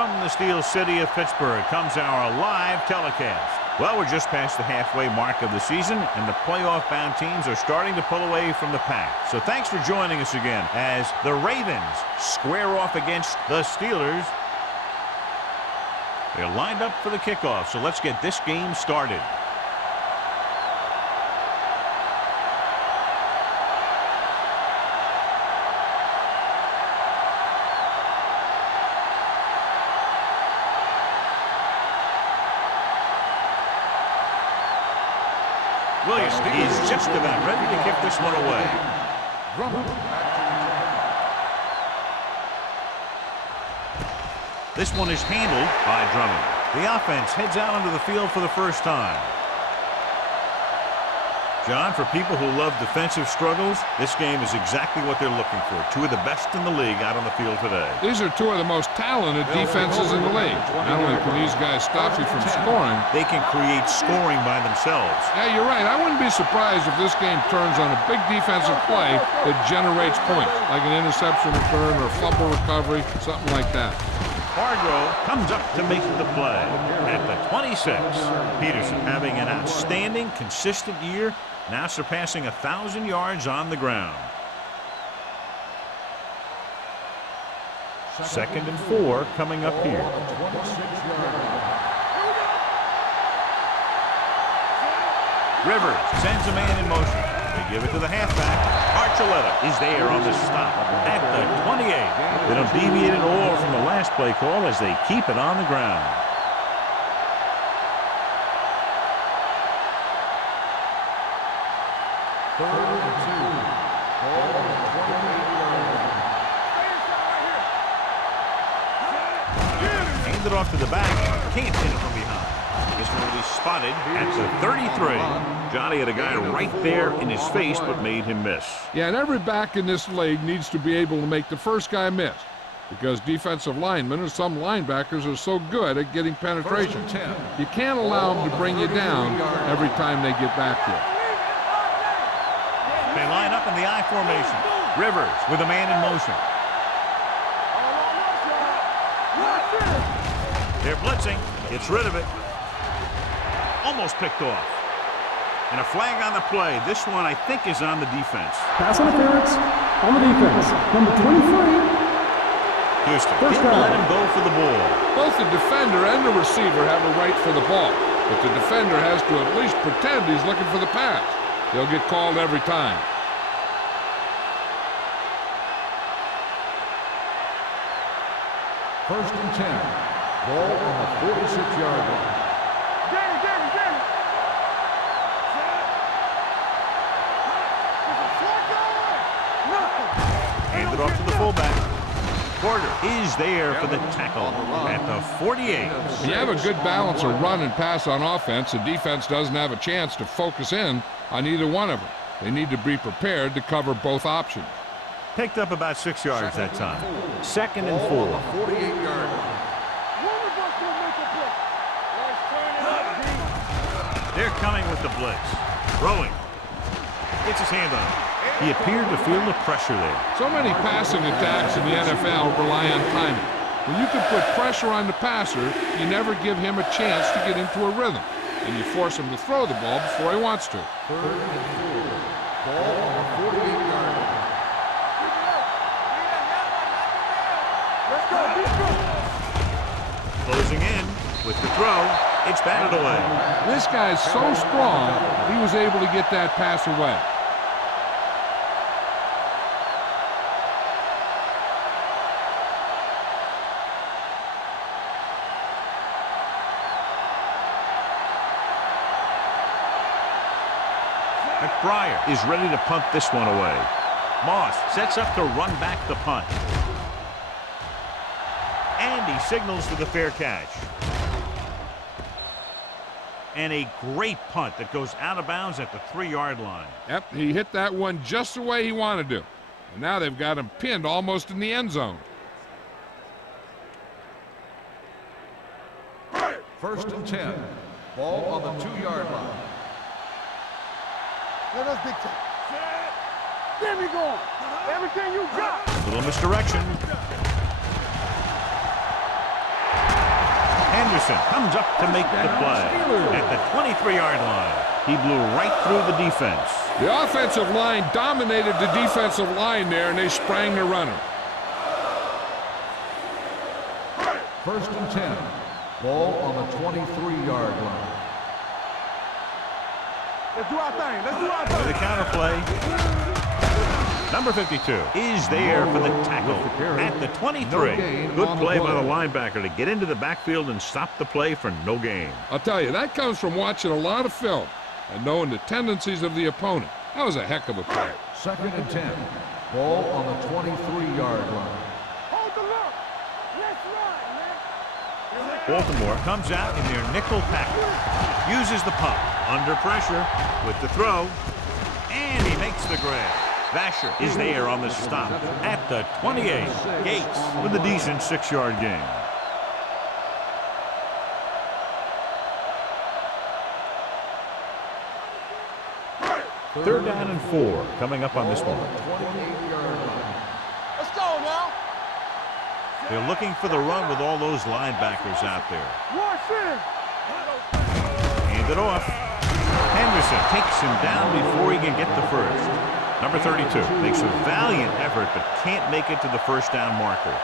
From the Steel City of Pittsburgh comes our live telecast. Well, we're just past the halfway mark of the season, and the playoff-bound teams are starting to pull away from the pack. So thanks for joining us again as the Ravens square off against the Steelers. They're lined up for the kickoff, so let's get this game started. Williams is just about ready to kick this one away. This one is handled by Drummond. The offense heads out onto the field for the first time. John, for people who love defensive struggles, this game is exactly what they're looking for. Two of the best in the league out on the field today. These are two of the most talented defenses in the league. Not only can these guys stop you from scoring, they can create scoring by themselves. Yeah, you're right. I wouldn't be surprised if this game turns on a big defensive play that generates points, like an interception return or a fumble recovery, something like that. Hargrove comes up to make the play at the 26. Peterson having an outstanding, consistent year, now surpassing 1,000 yards on the ground. 2nd and 4 coming up here. Rivers sends a man in motion. They give it to the halfback. Archuleta is there on the stop at the 28. They don't deviate at all from the last play call as they keep it on the ground. Hand it off to the back. Can't hit it from behind. This one will be spotted at the 33. Johnny had a guy right there in his face, but made him miss. Yeah, and every back in this league needs to be able to make the first guy miss, because defensive linemen and some linebackers are so good at getting penetration. You can't allow them to bring you down every time they get back there. They line up in the I formation. Rivers with a man in motion. They're blitzing. Gets rid of it. Almost picked off. And a flag on the play. This one, I think, is on the defense. Pass interference on the defense. Number 23. Houston didn't let him go for the ball. Both the defender and the receiver have a right for the ball, but the defender has to at least pretend he's looking for the pass. They'll get called every time. First and 10. Ball on the 46-yard line. Hand it off to the fullback. Porter is there for the tackle at the 48. You have a good balance of run and pass on offense. The defense doesn't have a chance to focus in on either one of them. They need to be prepared to cover both options. Picked up about 6 yards that time. 2nd and 4. 48-yard line. They're coming with the blitz. Throwing. Gets his hand on it. He appeared to feel the pressure there. So many passing attacks in the NFL rely on timing. When you can put pressure on the passer, you never give him a chance to get into a rhythm, and you force him to throw the ball before he wants to. 3rd and 4. Ball on the 48-yard line. Closing in with the throw. It's batted away. This guy's so strong, he was able to get that pass away. McBriar is ready to punt this one away. Moss sets up to run back the punt. And he signals for the fair catch. And a great punt that goes out of bounds at the 3-yard line. Yep, he hit that one just the way he wanted to. And now they've got him pinned almost in the end zone. First and 10. Ball on the 2-yard line. Let us big time. There we go. Everything you got. Little misdirection. Henderson comes up to make the play at the 23-yard line. He blew right through the defense. The offensive line dominated the defensive line there, and they sprang the runner. 1st and 10. Ball on the 23-yard line. Let's do our thing. Let's do our thing. With the counter play. Number 52 is there for the tackle at the 23. Good play by the linebacker to get into the backfield and stop the play for no gain. I'll tell you, that comes from watching a lot of film and knowing the tendencies of the opponent. That was a heck of a play. 2nd and 10. Ball on the 23-yard line. Hold the look. Let's run, man. Baltimore comes out in their nickel package. Uses the pump. Under pressure with the throw. And he makes the grab. Vasher is there on the stop at the 28. Gates with a decent 6-yard gain. Third down and 4 coming up on this one. Let's go now. They're looking for the run with all those linebackers out there. Watch it. Hand it off. Henderson takes him down before he can get the first. Number 32 makes a valiant effort but can't make it to the first down marker.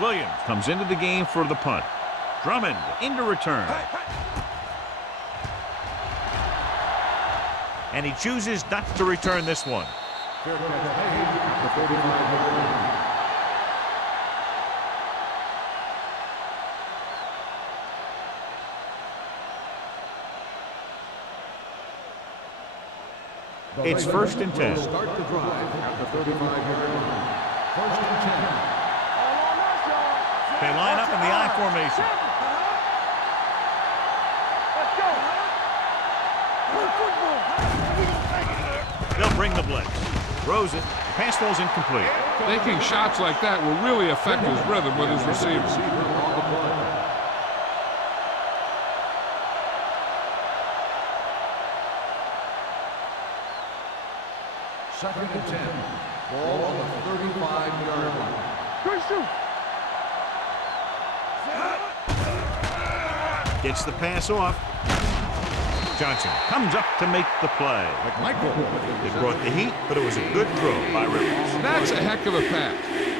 Williams comes into the game for the punt. Drummond into return. And he chooses not to return this one. Fair catch made at the 45-yard line. It's 1st and 10. Start the drive at the 35-yard line. 1st and 10. They line up in the I formation. Let's go. They'll bring the blitz. Throws it. Pass falls incomplete. Making shots like that will really affect his rhythm with his receivers. On the play. Second and 10. Ball on the 35-yard line. Good shoot. Gets the pass off. Johnson comes up to make the play. It brought the heat, but it was a good throw by Rivers. That's a heck of a pass.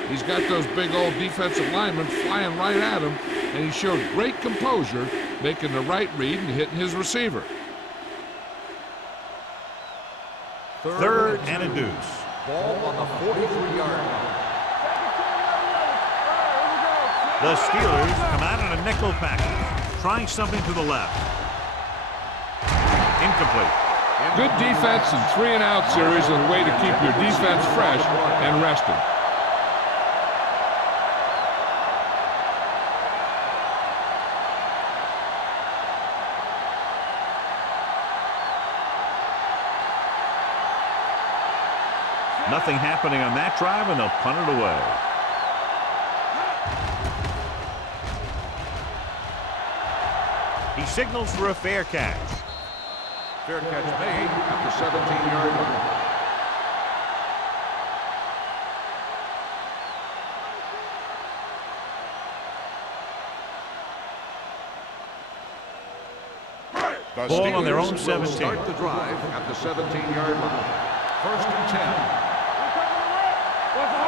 He's got those big old defensive linemen flying right at him, and he showed great composure, making the right read and hitting his receiver. Third and a deuce. Ball on the 43-yard line. The Steelers come out in a nickel package, trying something to the left. Incomplete. Good defense and 3-and-out series is a way to keep your defense fresh and rested. Nothing happening on that drive, and they'll punt it away. He signals for a fair catch. Fair catch made at the 17-yard line. Ball on their own 17. Start the drive at the 17-yard line. 1st and 10.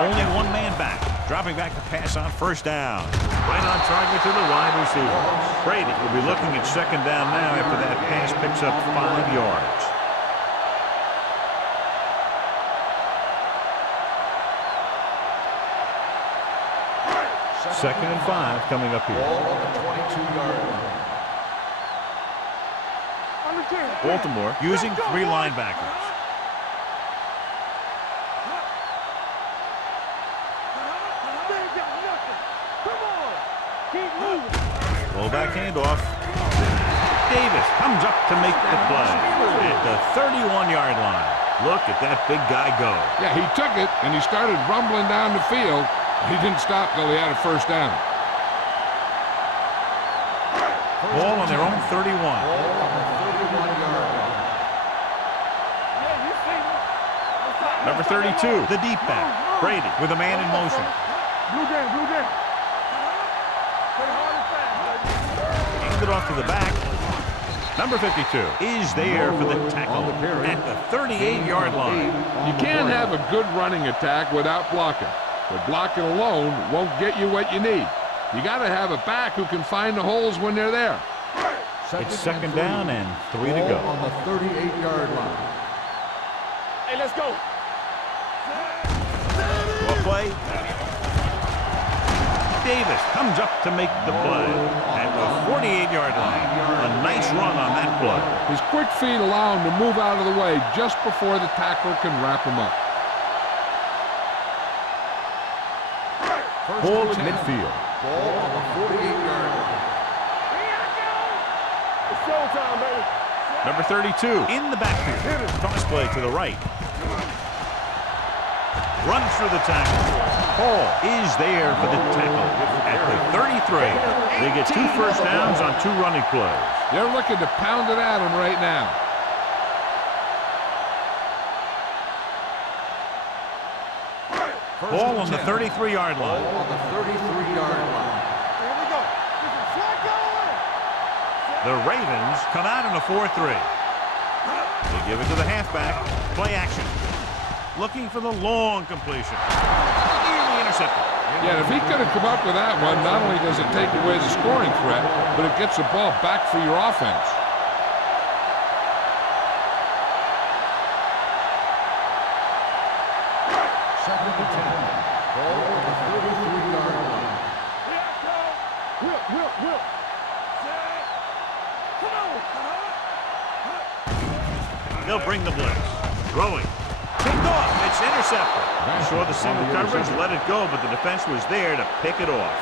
Only one man back. Dropping back to pass on first down. Right on target to the wide receiver. Brady will be looking at second down now after that pass picks up 5 yards. Second and 5 coming up here. Ball on the 22-yard line. Baltimore using 3 linebackers. Fullback handoff. Davis comes up to make the play at the 31-yard line. Look at that big guy go. Yeah, he took it, and he started rumbling down the field. He didn't stop till he had a first down. Ball on their own 31. Ball on the 31-yard line. Number 32, the deep back, Brady, with a man in motion. Blue game, blue game. Play hard and fast, baby. Hand it off to the back. Number 52 is there for the tackle at the 38-yard line. You can't have a good running attack without blocking, but blocking alone won't get you what you need. You got to have a back who can find the holes when they're there. It's second down and 3 to go. On the 38-yard line. Hey, let's go. Well play. Davis comes up to make the play at the 48-yard line. A nice run on that play. His quick feet allow him to move out of the way just before the tackler can wrap him up. Ball at midfield. Ball on the 48-yard line. It's showtime, baby. Number 32 in the backfield. Toss play to the right. Runs through the tackle. Hall is there for the tackle at the 33. They get 2 first downs on 2 running plays. They're looking to pound it at him right now. Ball on the 33-yard line. Ball on the 33-yard line. Here we go. This is Flacco. The Ravens come out in a 4-3. They give it to the halfback. Play action. Looking for the long completion. Nearly intercepted. Yeah, if he could have come up with that one, not only does it take away the scoring threat, but it gets the ball back for your offense. Second and 10. Ball on the 33-yard line. Here I go. Whip. Come on. They'll bring the blitz. Throwing. Picked off. It's intercepted. Saw the single coverage, let it go, but the defense was there to pick it off.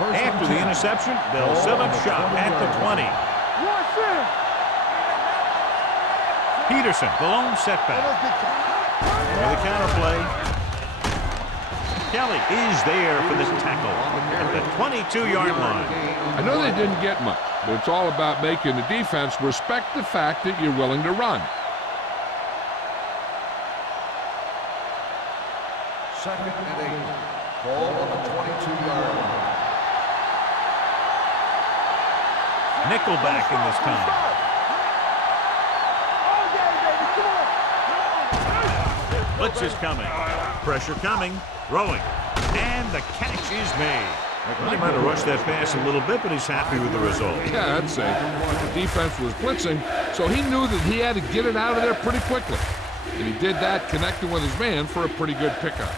After the interception, they'll set up shop at the 20. Watch it. Peterson, the lone setback. With a counter play. Kelly is there for the tackle at the 22-yard line. I know they didn't get much, but it's all about making the defense respect the fact that you're willing to run. Second and 8. Ball on the 22-yard line. Nickelback in this time. All day, baby. Come on. Blitz is coming. Pressure coming. Throwing. And the catch is made. Well, he might have rushed that pass a little bit, but he's happy with the result. Yeah, I'd say. The defense was blitzing, so he knew that he had to get it out of there pretty quickly. And he did that connecting with his man for a pretty good pickup.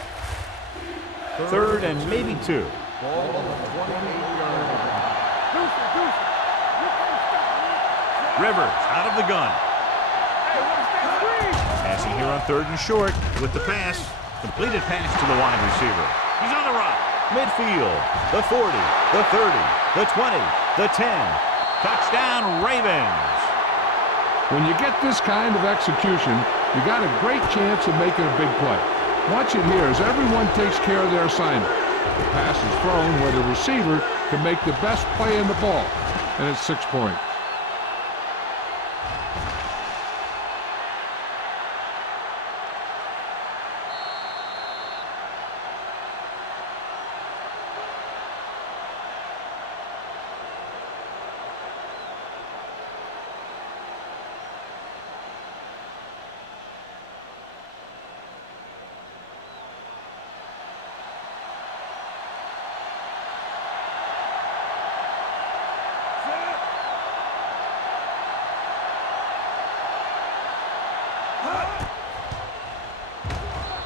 Third and maybe 2. Ball on the 28-yard line. Deuce. You can't stop me. Rivers out of the gun. Hey, watch that screen. Passing here on 3rd and short with the pass. Completed pass to the wide receiver. He's on the run. Midfield. The 40, the 30, the 20, the 10. Touchdown, Ravens. When you get this kind of execution, you got a great chance of making a big play. Watch it here as everyone takes care of their assignment. The pass is thrown where the receiver can make the best play in the ball, and it's 6 points.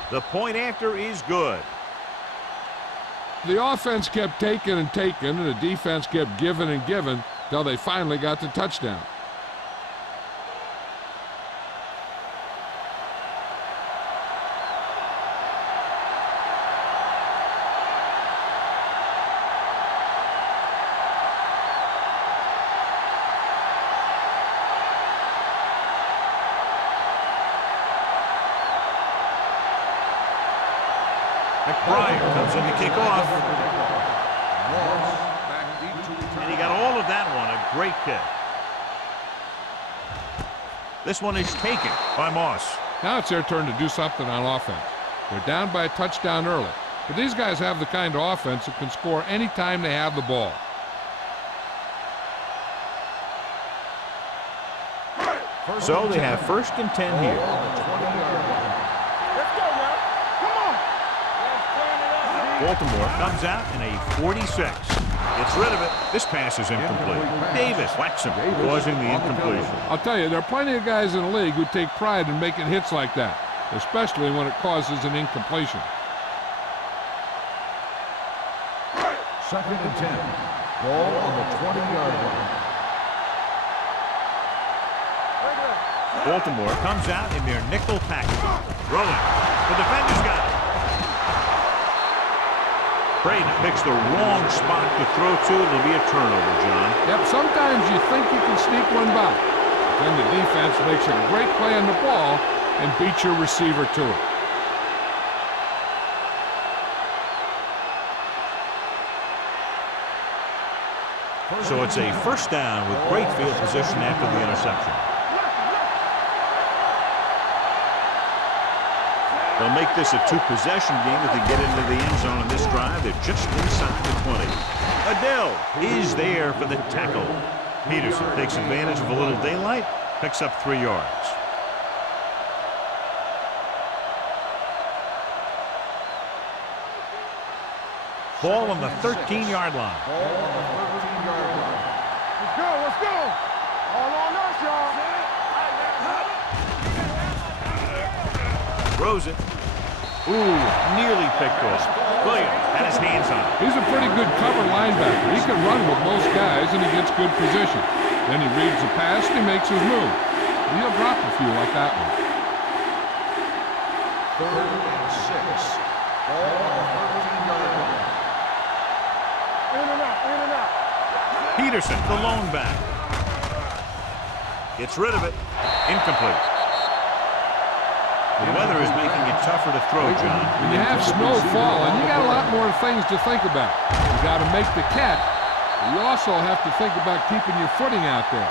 The point after is good. The offense kept taking and taking, and the defense kept giving and giving till they finally got the touchdown. McBride comes in to kick off. great kick. This one is taken by Moss. Now it's their turn to do something on offense. They're down by a touchdown early. But these guys have the kind of offense that can score any time they have the ball. So they have 1st and 10 here. Let's go now. Come on. Baltimore comes out in a 46. Gets rid of it. This pass is incomplete. Davis whacks him, causing the incompletion. I'll tell you, there are plenty of guys in the league who take pride in making hits like that, especially when it causes an incompletion. 2nd and 10. Ball on the 20-yard line. Baltimore comes out in their nickel package. Rolling. The defender's got it. Brady picks the wrong spot to throw to. It'll be a turnover, John. Yep, sometimes you think you can sneak one by. Then the defense makes a great play on the ball and beats your receiver to it. So it's a 1st down with great field position after the interception. They'll make this a 2-possession game if they get into the end zone in this drive. They're just inside the 20. Adele is there for the tackle. Peterson takes advantage of a little daylight, picks up 3 yards. Ball on the 13-yard line. Let's go. All on us, y'all. Throws it. Ooh, nearly picked off. Williams had his hands on it. He's a pretty good cover linebacker. He can run with most guys, and he gets good position. Then he reads the pass, and he makes his move. And he'll drop a few like that one. 3rd and 6. Ball on the 13-yard line. In and out, in and out. Peterson, the lone back. Gets rid of it. Incomplete. The weather is making it tougher to throw, John. When you have snow falling, you got a lot more things to think about. You got to make the catch, but you also have to think about keeping your footing out there.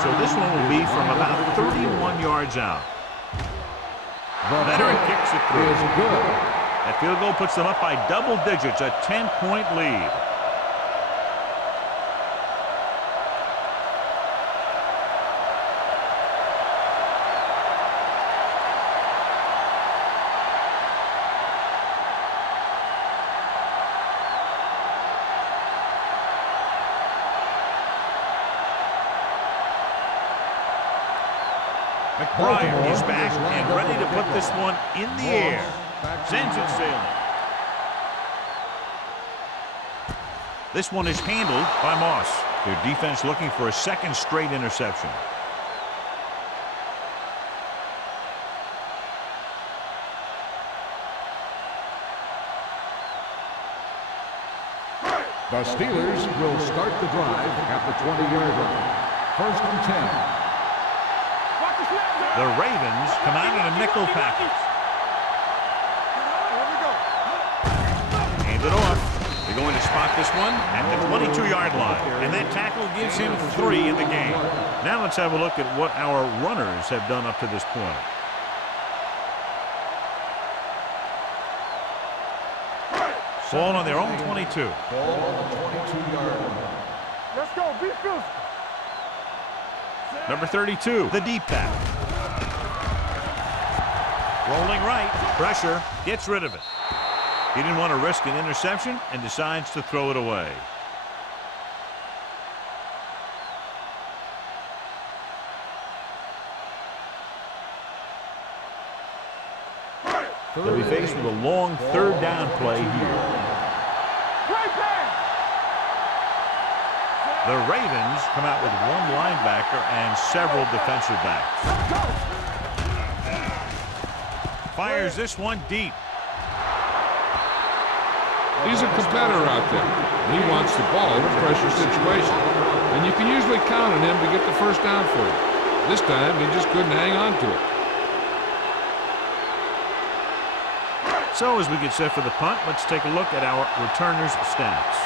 So this one will be from about 31 yards out. Veteran kicks it through. Is good. That field goal puts them up by double digits, a 10-point lead. McBride is back and ready to put this one in the air. Sends it sailing. This one is handled by Moss. Their defense looking for a 2nd straight interception. The Steelers will start the drive at the 20-yard line. 1st and 10. The Ravens come out in a nickel package. Here we go. Hand it off. They're going to spot this one at the 22-yard line. And that tackle gives him 3 in the game. Now let's have a look at what our runners have done up to this point. Ball on their own 22. Ball on the 22-yard line. Let's go. Be physical. Number 32, the deep back. Rolling right, pressure, gets rid of it. He didn't want to risk an interception and decides to throw it away. They'll be faced with a long 3rd down play here. The Ravens come out with 1 linebacker and several defensive backs. Fires this one deep. He's a competitor out there. He wants the ball in a pressure situation. and you can usually count on him to get the first down for you. This time, he just couldn't hang on to it. So as we get set for the punt, let's take a look at our returners' stats.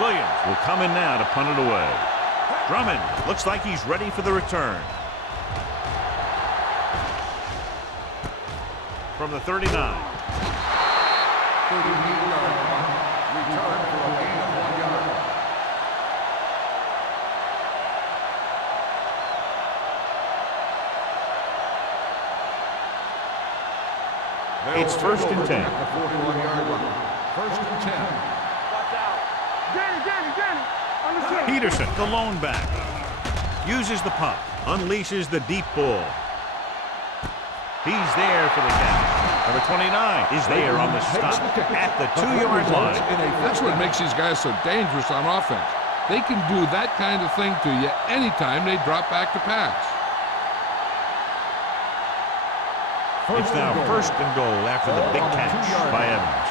Williams will come in now to punt it away. Drummond looks like he's ready for the return. From the 39. 38-yard punt. Return for a gain of 1 yard. It's first and 10. At the 41-yard line. First and 10. Watch out. Danny. On the center. Peterson, the lone back, uses the punt, unleashes the deep ball. He's there for the catch. Number 29 is there on the stop at the 2-yard line. That's what makes these guys so dangerous on offense. They can do that kind of thing to you anytime they drop back to pass. It's now first and goal after the big catch by Evans.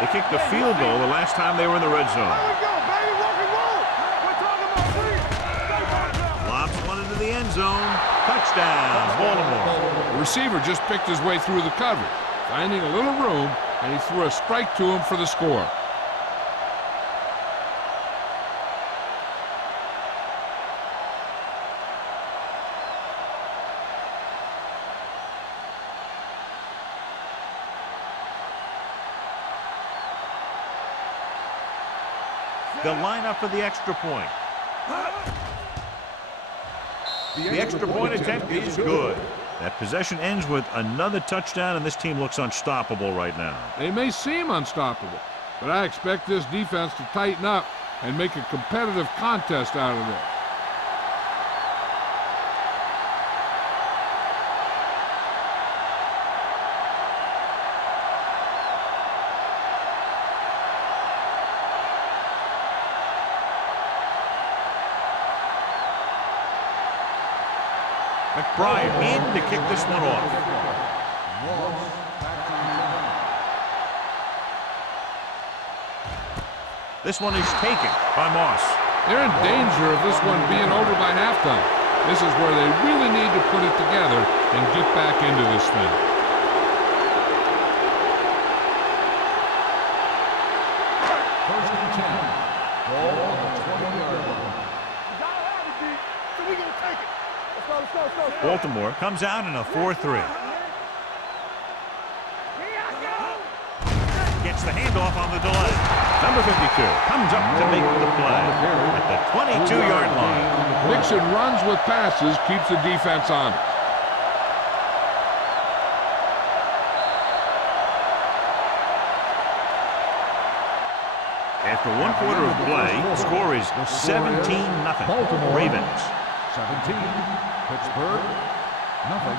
They kicked a field goal the last time they were in the red zone. There we go, baby. Rock and roll. We're talking about free. Lobs one into the end zone. Touchdown, Baltimore. The receiver just picked his way through the coverage, finding a little room, and he threw a strike to him for the score. They'll line up for the extra point. The extra point attempt is good. That possession ends with another touchdown, and this team looks unstoppable right now. They may seem unstoppable, but I expect this defense to tighten up and make a competitive contest out of this. McBride in to kick this one off. This one is taken by Moss. They're in danger of this one being over by halftime. This is where they really need to put it together and get back into this thing. First and 10. Ball on the 20-yard line. Gotta have it, D. So we gonna take it. Let's go. Baltimore comes out in a 4-3. Gets the handoff on the delay. Number 52 comes up to make the play at the 22-yard line. Mixon runs with passes, keeps the defense on. After 1 quarter of play, the score is 17-0. Ravens. 17. Pittsburgh. Nothing.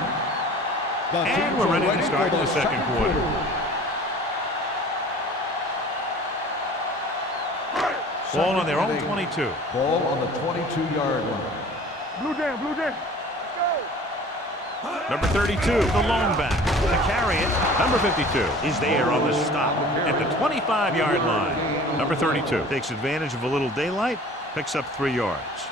And we're ready to start the second quarter. Ball on their own 22. Ball on the 22-yard line. Blue down. Let's go. Number 32, the lone back. To carry it, number 52 is there on the stop at the 25-yard line. Number 32 takes advantage of a little daylight, picks up 3 yards.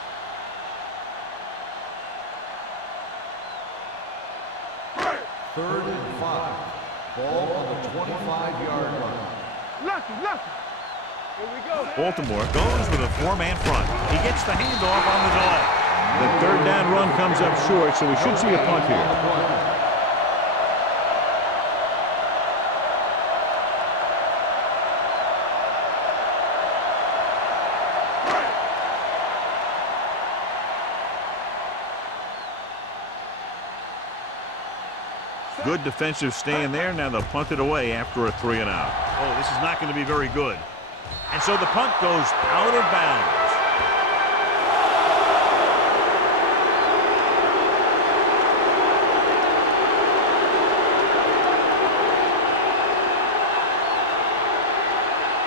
Third and 5. Ball on the 25-yard line. Lucky. Here we go. Baltimore goes with a 4-man front. He gets the handoff on the delay. The third down run comes up short, so we should see a punt here. Good defensive stand there. Now they'll punt it away after a 3-and-out. Oh, this is not going to be very good. And so the punt goes out of bounds.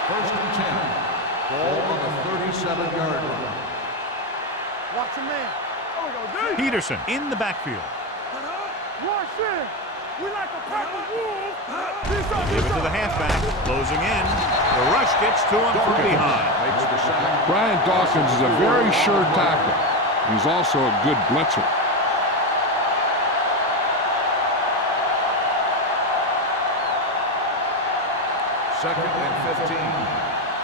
First and 10. Ball on the 37-yard line. Watch him, man. There we go, D. Peterson in the backfield. Rush in. We like a pack of wolves. Give it to the halfback. Closing in. The rush gets to him from behind. Makes the sack. Brian Dawkins is a very sure tackler. He's also a good blitzer. Second and 15.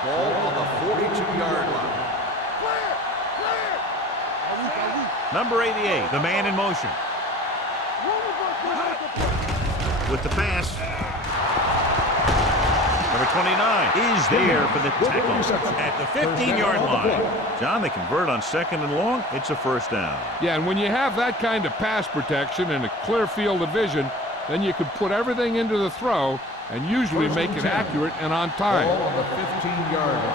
Ball on the 42-yard line. Number 88, the man in motion. With the pass. Number 29 is there for the tackle at the 15-yard line. John, they convert on second and long. It's a first down. Yeah, and when you have that kind of pass protection and a clear field of vision, then you can put everything into the throw and usually make it accurate and on time. Ball on the 15-yard line.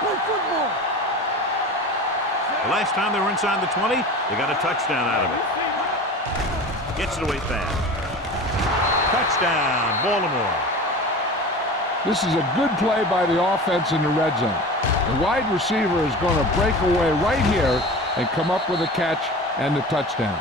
Play football. The last time they were inside the 20, they got a touchdown out of it. Gets it away fast. Touchdown, Baltimore. This is a good play by the offense in the red zone. The wide receiver is going to break away right here and come up with a catch and the touchdown.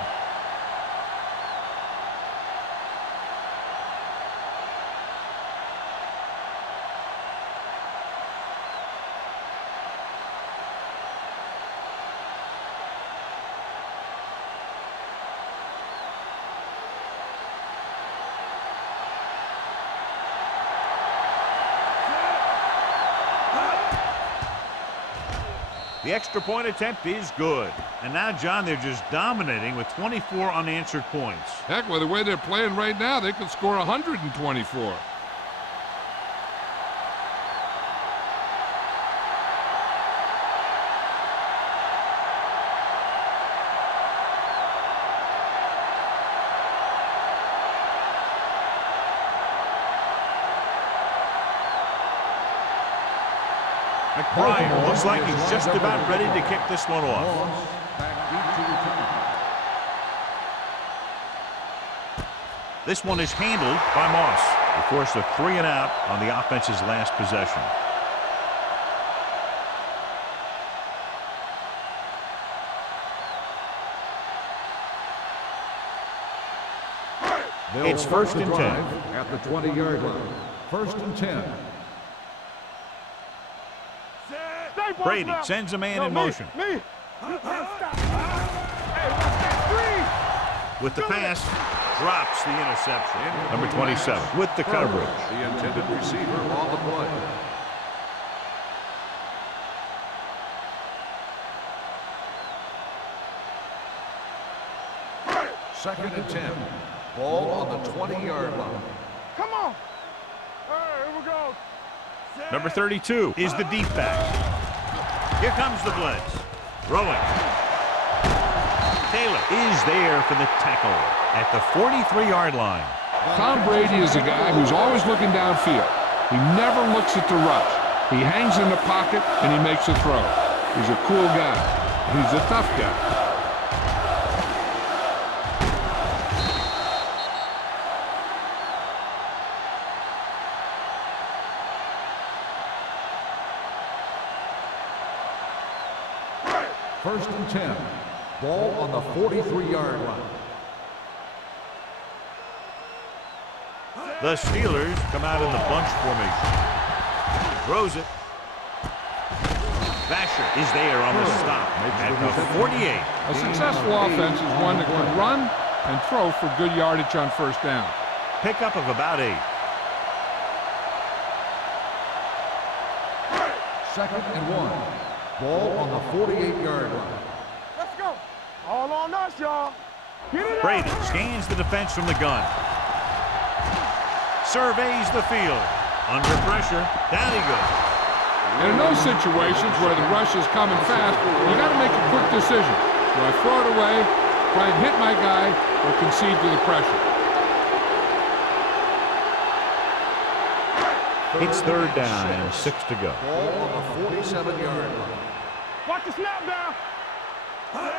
The extra point attempt is good. And now, John, they're just dominating with 24 unanswered points. Heck, with the way they're playing right now, they could score 124. McBride looks like he's just about ready to kick this one off. Back deep to return. This one is handled by Moss. They force a 3 and out on the offense's last possession. It's They'll first and start the 10. drive at the 20-yard line. First and 10. Brady sends a man in motion. Me. With the pass, drops the interception. Number 27 with the coverage. The intended receiver on the play. Second and 10. Ball on the 20-yard line. Come on. All right, here we go. Number 32 is the deep back. Here comes the blitz. Throwing. Taylor is there for the tackle at the 43-yard line. Tom Brady is a guy who's always looking downfield. He never looks at the rush. He hangs in the pocket and he makes a throw. He's a cool guy. He's a tough guy. First and 10. Ball on the 43-yard line. The Steelers come out in the bunch formation. Throws it. Vasher is there on the stop at the 48. A successful offense is one that can run and throw for good yardage on first down. Pickup of about 8. Second and 1. Ball on the 48-yard line. Let's go. All on us, y'all. Get it Brady out. scans the defense from the gun. Surveys the field. Under pressure. Down he goes. And in those situations where the rush is coming fast, you got to make a quick decision. Do I throw it away, try and hit my guy, or concede to the pressure? It's third down and 6 to go. Ball on the 47-yard line. Watch the snap down.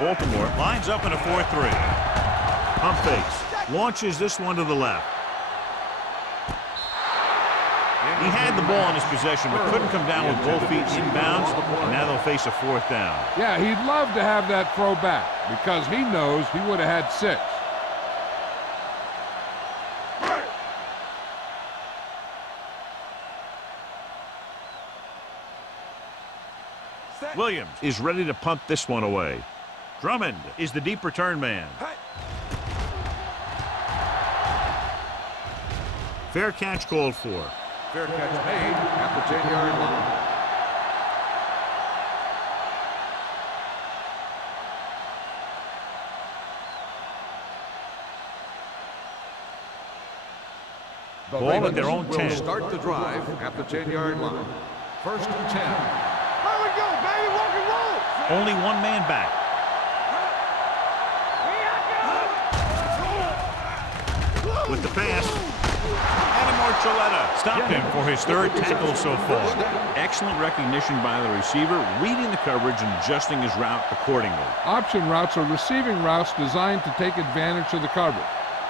Baltimore lines up in a 4-3. Pump fakes. Launches this one to the left. He had the ball in his possession, but couldn't come down with both feet inbounds, and now they'll face a 4th down. Yeah, he'd love to have that throw back because he knows he would have had 6. Williams is ready to punt this one away. Drummond is the deep return man. Fair catch called for. Fair catch made at the 10-yard line. The Ball at their own will 10. Start the drive at the 10-yard line. First and 10. There we go, baby. Walk and roll. Only one man back. With the pass. Adam Archuleta stopped him for his third tackle so far. Excellent recognition by the receiver, reading the coverage and adjusting his route accordingly. Option routes are receiving routes designed to take advantage of the coverage.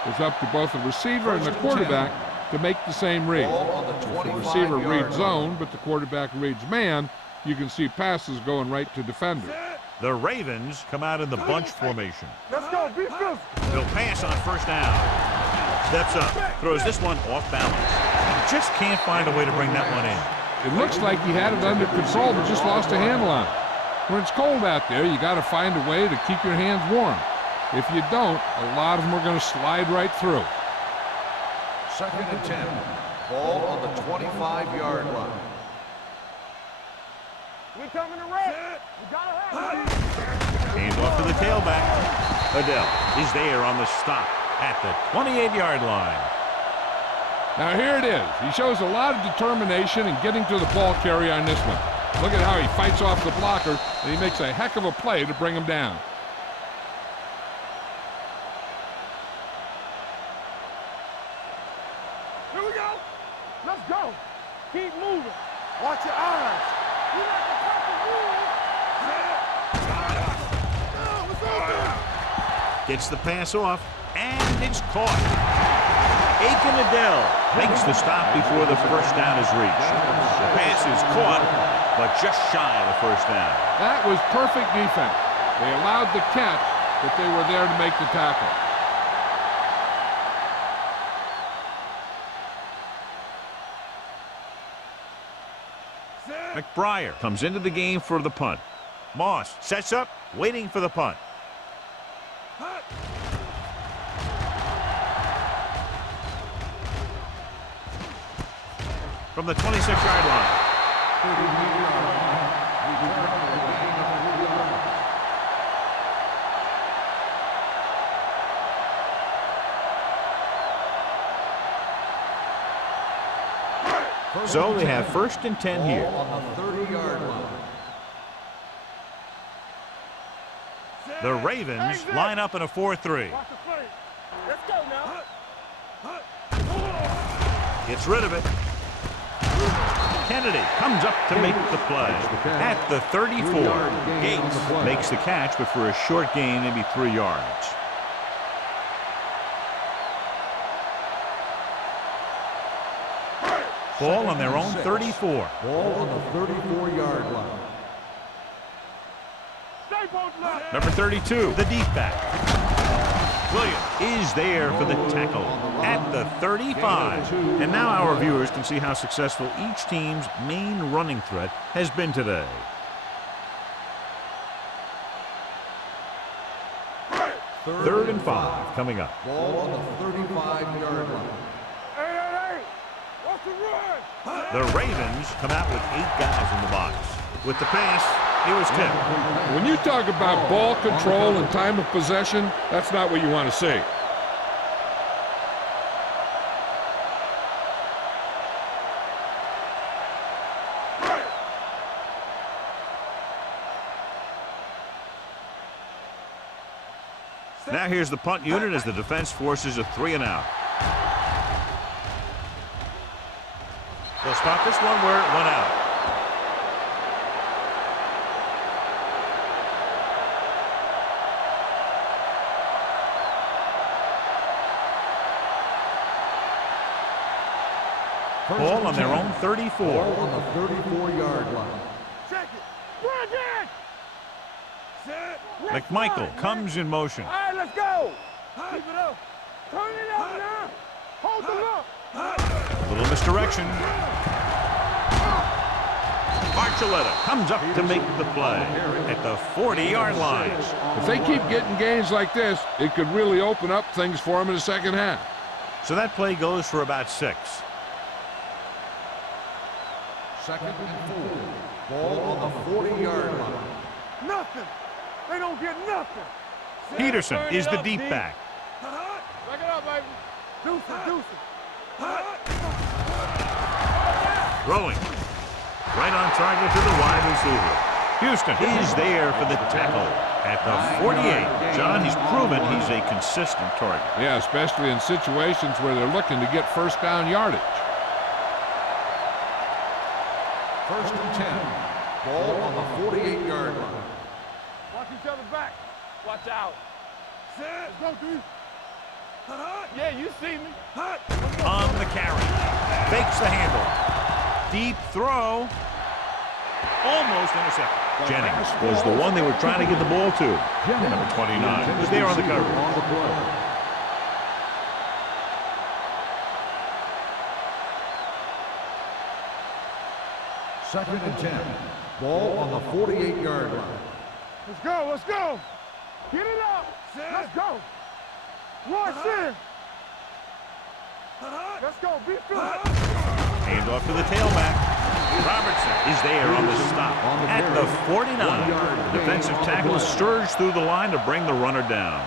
It's up to both the receiver and the quarterback to make the same read. If the receiver reads zone, but the quarterback reads man, you can see passes going right to defender. The Ravens come out in the bunch formation. Let's go. Be physical. He'll pass on first down. Steps up, throws this one off balance. Just can't find a way to bring that one in. It looks like he had it under control, but just lost a handle on it. When it's cold out there, you got to find a way to keep your hands warm. If you don't, a lot of them are going to slide right through. Second and 10. Ball on the 25-yard line. We coming to red. We gotta have it. Hand off to the tailback. Adele is there on the stop at the 28-yard line. Now here it is. He shows a lot of determination in getting to the ball carrier on this one. Look at how he fights off the blocker, and he makes a heck of a play to bring him down. Here we go. Let's go. Keep moving. Watch your eyes. You like to cut the rules. What's up? Gets the pass off, and it's caught. Aiken Adele makes the stop before the first down is reached. The pass is caught, but just shy of the first down. That was perfect defense. They allowed the catch, but they were there to make the tackle. McBriar comes into the game for the punt. Moss sets up, waiting for the punt. From the 26-yard line. So they have first and 10 here. On the 30-yard line. The Ravens line up in a 4-3. Watch the play. Let's go now. Gets rid of it. Kennedy comes up to make the play. At the 34, Gates makes the catch, but for a short gain, maybe 3 yards. Ball on their own 34. Ball on the 34-yard line. Stay both left. Number 32, the deep back. Williams is there for the tackle at the 35. And now our viewers can see how successful each team's main running threat has been today. Third and 5 coming up. Ball on the 35-yard line. Hey. What's the run? The Ravens come out with 8 guys in the box. With the pass, it was tipped. When you talk about ball control and time of possession, that's not what you want to see. Now here's the punt unit as the defense forces a 3-and-out. They'll stop this one where it went out. Ball on their own 34. Ball on the 34-yard line. Check it. Brandon! Set. McMichael comes in motion. All right, let's go. Keep it up. Turn it up now. Hold the look. A little misdirection. Archuleta comes up to make the play at the 40-yard line. If they keep getting gains like this, it could really open up things for them in the second half. So that play goes for about 6. Second and 4. Ball on the 40-yard line. Nothing. They don't get nothing. Peterson is the deep back. Back it up, baby. Deuce it. Throwing. Right on target to the wide receiver. Houston is there for the tackle at the 48. John, he's proven he's a consistent target. Yeah, especially in situations where they're looking to get first down yardage. First and 10. Ball on the 48-yard line. Watch each other back. Watch out. Let's go, dude. Yeah, you see me. On the carry. Fakes the handle. Deep throw. Almost intercepted. Jennings was the one they were trying to get the ball to. Number 29 was there on the coverage. On the play. Second and 10. Ball on the 48-yard line. Let's go. Get it up. Let's go. Rush in. Let's go. Be good. Hand off to the tailback. Robertson is there on the stop at the 49. The defensive tackle surged through the line to bring the runner down.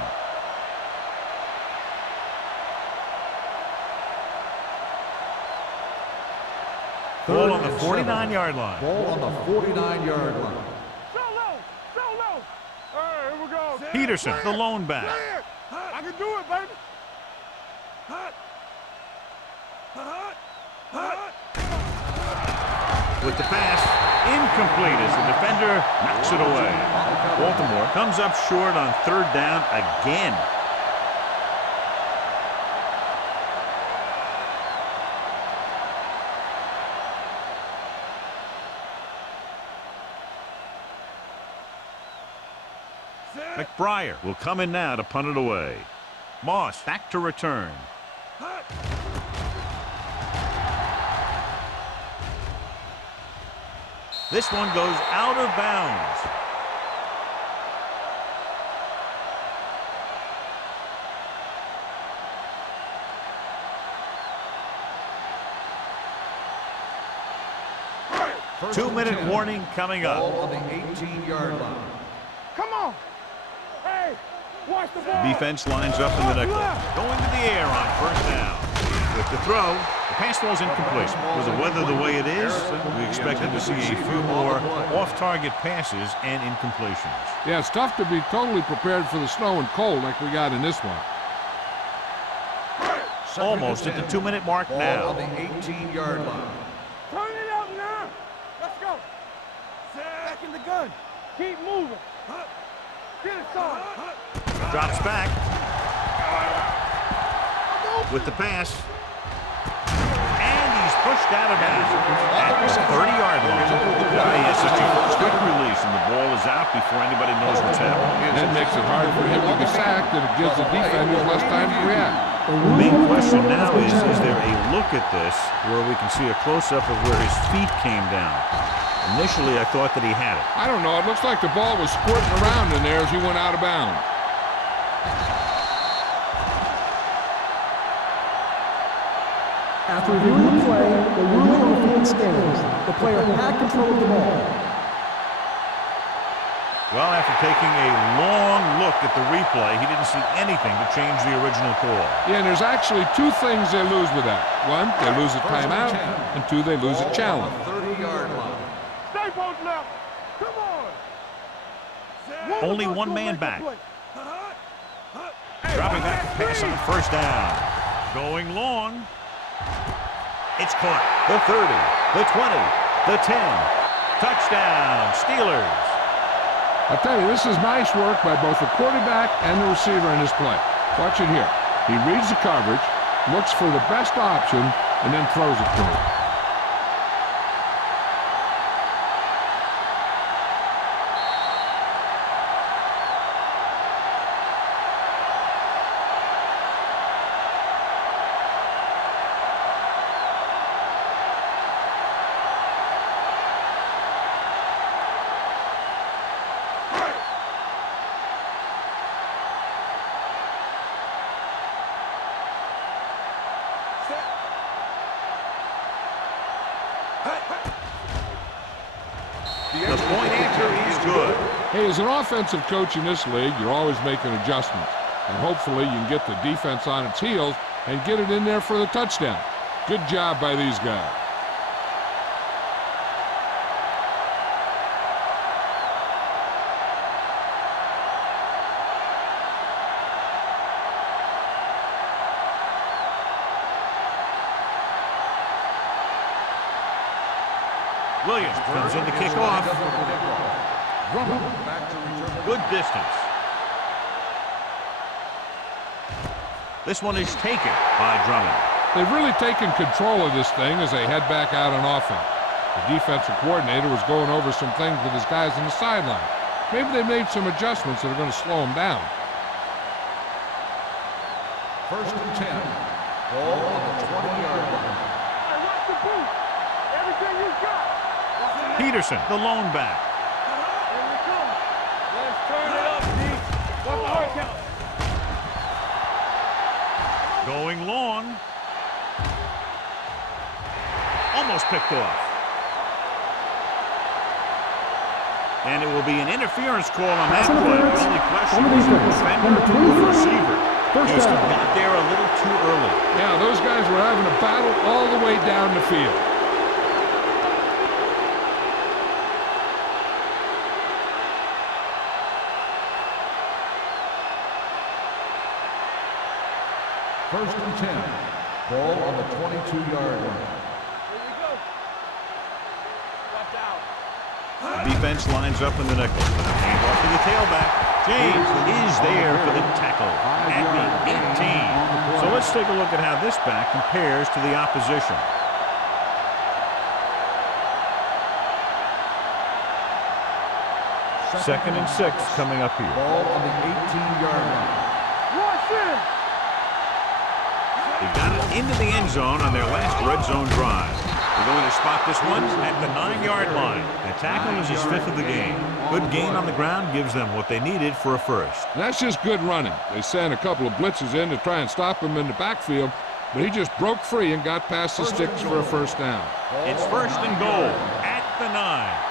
Ball on the 49-yard line. Ball on the 49-yard line. So low. All right, here we go. Peterson, the lone back. I can do it, baby. With the pass, incomplete as the defender knocks it away. Baltimore comes up short on third down again. McBriar will come in now to punt it away. Moss back to return. This one goes out of bounds. Two-minute warning coming up. Ball on the 18-yard line. Come on. Hey, watch the ball. Defense lines up in the nickel. Going to the air on first down. With the throw, the pass ball's incomplete. With the weather the way it is, we expected to see a few more off-target passes and incompletions. Yeah, it's tough to be totally prepared for the snow and cold like we got in this one. Almost at the 2-minute mark now. Ball on the 18-yard line. Turn it up now. Let's go. Back in the gun. Keep moving. Get it started. Drops back. With the pass. And he's pushed out of bounds at the 30-yard line. He has such a quick release, and the ball is out before anybody knows what's happening. That makes it hard for him to be sacked, and it gives the defenders less time to react. The main question now is there a look at this where we can see a close-up of where his feet came down? Initially, I thought that he had it. I don't know. It looks like the ball was squirting around in there as he went out of bounds. After reviewing the play, the ruling on the field stands. The player had control of the ball. Well, after taking a long look at the replay, he didn't see anything to change the original call. Yeah, and there's actually two things they lose with that. One, they lose a timeout, and two, they lose a challenge. 30-yard line. Stay both left. Come on. Only one man back. Dropping back to pass on first down. Going long. It's caught. The 30, the 20, the 10. Touchdown, Steelers. I'll tell you, this is nice work by both the quarterback and the receiver in this play. Watch it here. He reads the coverage, looks for the best option, and then throws it to him. The point after is good. Hey, as an offensive coach in this league, you're always making adjustments. And hopefully you can get the defense on its heels and get it in there for the touchdown. Good job by these guys. Williams comes in to kick off. Good distance. This one is taken by Drummond. They've really taken control of this thing as they head back out on offense. The defensive coordinator was going over some things with his guys on the sideline. Maybe they made some adjustments that are going to slow them down. 1st and 10. Ball on the 20-yard line. Hey, watch the boot. Everything you got. Peterson, the lone back. Here we come. Let's turn it up, D. What's the hard count? Going long. Almost picked off. And it will be an interference call on that play. The only question was the defender or the receiver. He just got there a little too early. Yeah, those guys were having a battle all the way down the field. First and 10. Ball on the 22-yard line. Here we go. Watch out. The defense lines up in the nickel. Hand off to the tailback. James is there for the tackle at the 18. So let's take a look at how this back compares to the opposition. Second and 6 coming up here. Ball on the 18-yard line. Rush in. They got it into the end zone on their last red zone drive. They're going to spot this one at the 9-yard line. The tackle is his 5th of the game. Good gain on the ground gives them what they needed for a first. That's just good running. They sent a couple of blitzes in to try and stop him in the backfield, but he just broke free and got past the sticks for a first down. It's 1st and goal at the 9.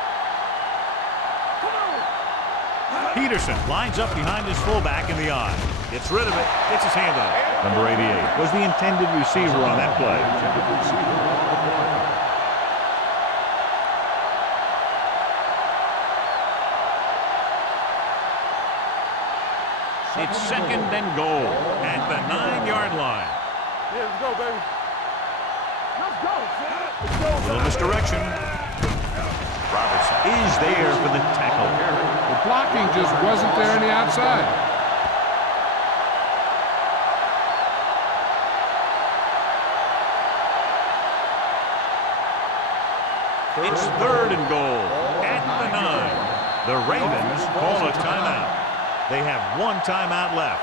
Peterson lines up behind his fullback in the I. Gets rid of it, gets his hand on it. Number 88 was the intended receiver on that play. It's 2nd and goal at the 9-yard line. Yeah, let's go, baby. Let's go. A little misdirection. Robertson is there for the tackle. The blocking just wasn't there on the outside. It's 3rd and goal at the 9. The Ravens call a timeout. They have 1 timeout left.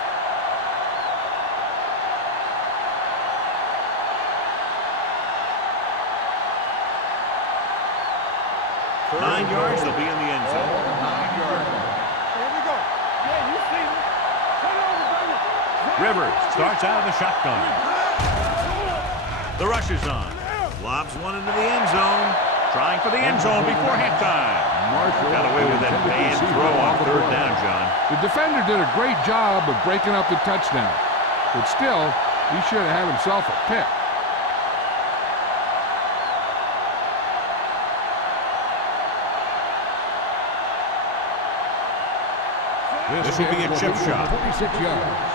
Nine yards, they'll be in the end zone. 9-yard line. Here we go. Yeah, you see me. Turn over, baby. Rivers starts out of the shotgun. The rush is on. Lobs one into the end zone. Trying for the end zone before halftime. Got away with that bad throw on 3rd down, John. The defender did a great job of breaking up the touchdown, but still, he should have had himself a pick. This will be a chip shot. 26 yards.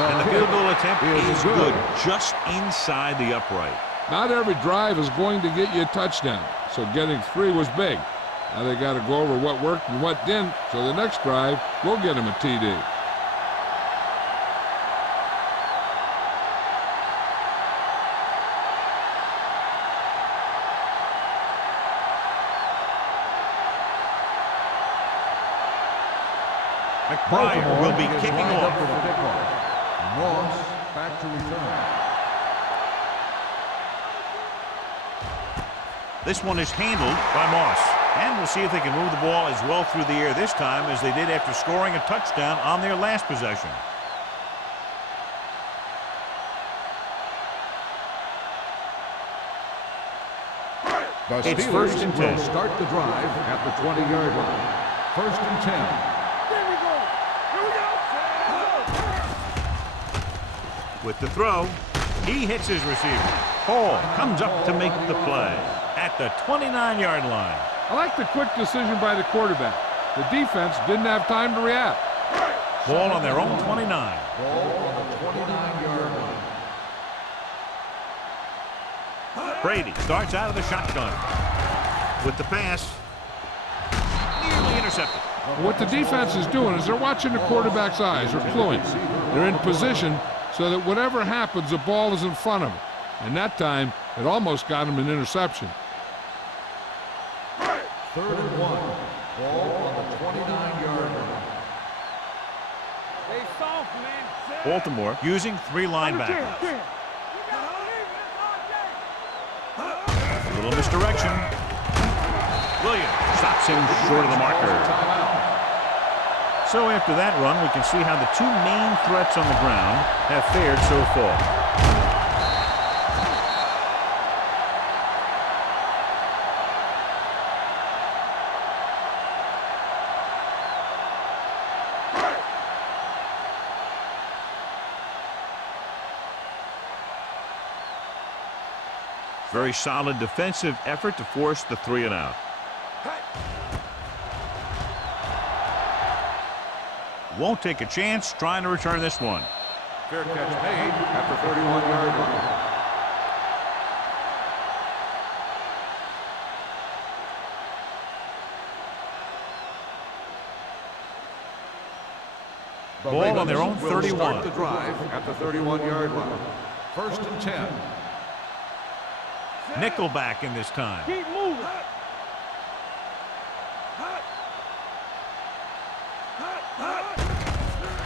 And the field goal attempt is good, just inside the upright. Not every drive is going to get you a touchdown, so getting 3 was big. Now they got to go over what worked and what didn't, so the next drive will get him a TD. McBride will be kicking off. For the kickoff. Moss back to return. This one is handled by Moss. And we'll see if they can move the ball as well through the air this time as they did after scoring a touchdown on their last possession. The It's Steelers first and 10. will start the drive at the 20-yard line. First and 10. There we go. Here we go. With the throw, he hits his receiver. Hall comes up to make the play at the 29-yard line. I like the quick decision by the quarterback. The defense didn't have time to react. Ball on their own 29. Ball on the 29-yard line. Brady starts out of the shotgun. With the pass, nearly intercepted. What the defense is doing is they're watching the quarterback's eyes, or cluing. They're in position so that whatever happens, the ball is in front of them. And that time, it almost got him an interception. Third and 1. Ball on the 29-yard line. Stay soft, man. Baltimore using 3 linebackers. A little misdirection. Williams stops him short of the marker. So after that run, we can see how the 2 main threats on the ground have fared so far. Very solid defensive effort to force the 3 and out. Won't take a chance trying to return this one. Fair catch made at the 31-yard line. Ball on their own will 31. Start the drive at the 31-yard line. First and 10. Nickelback in this time. Keep moving.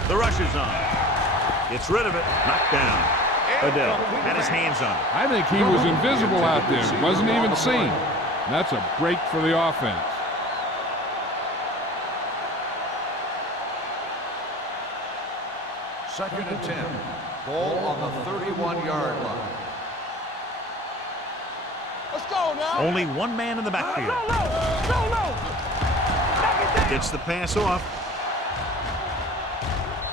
The rush is on. Gets rid of it. Knocked down. Adele had his hands on it. I think he was invisible out there. Wasn't even seen. That's a break for the offense. Second and 10. Ball on the 31-yard line. Let's go now. Only 1 man in the backfield. Go low. Go low. Knock it down. Gets the pass off.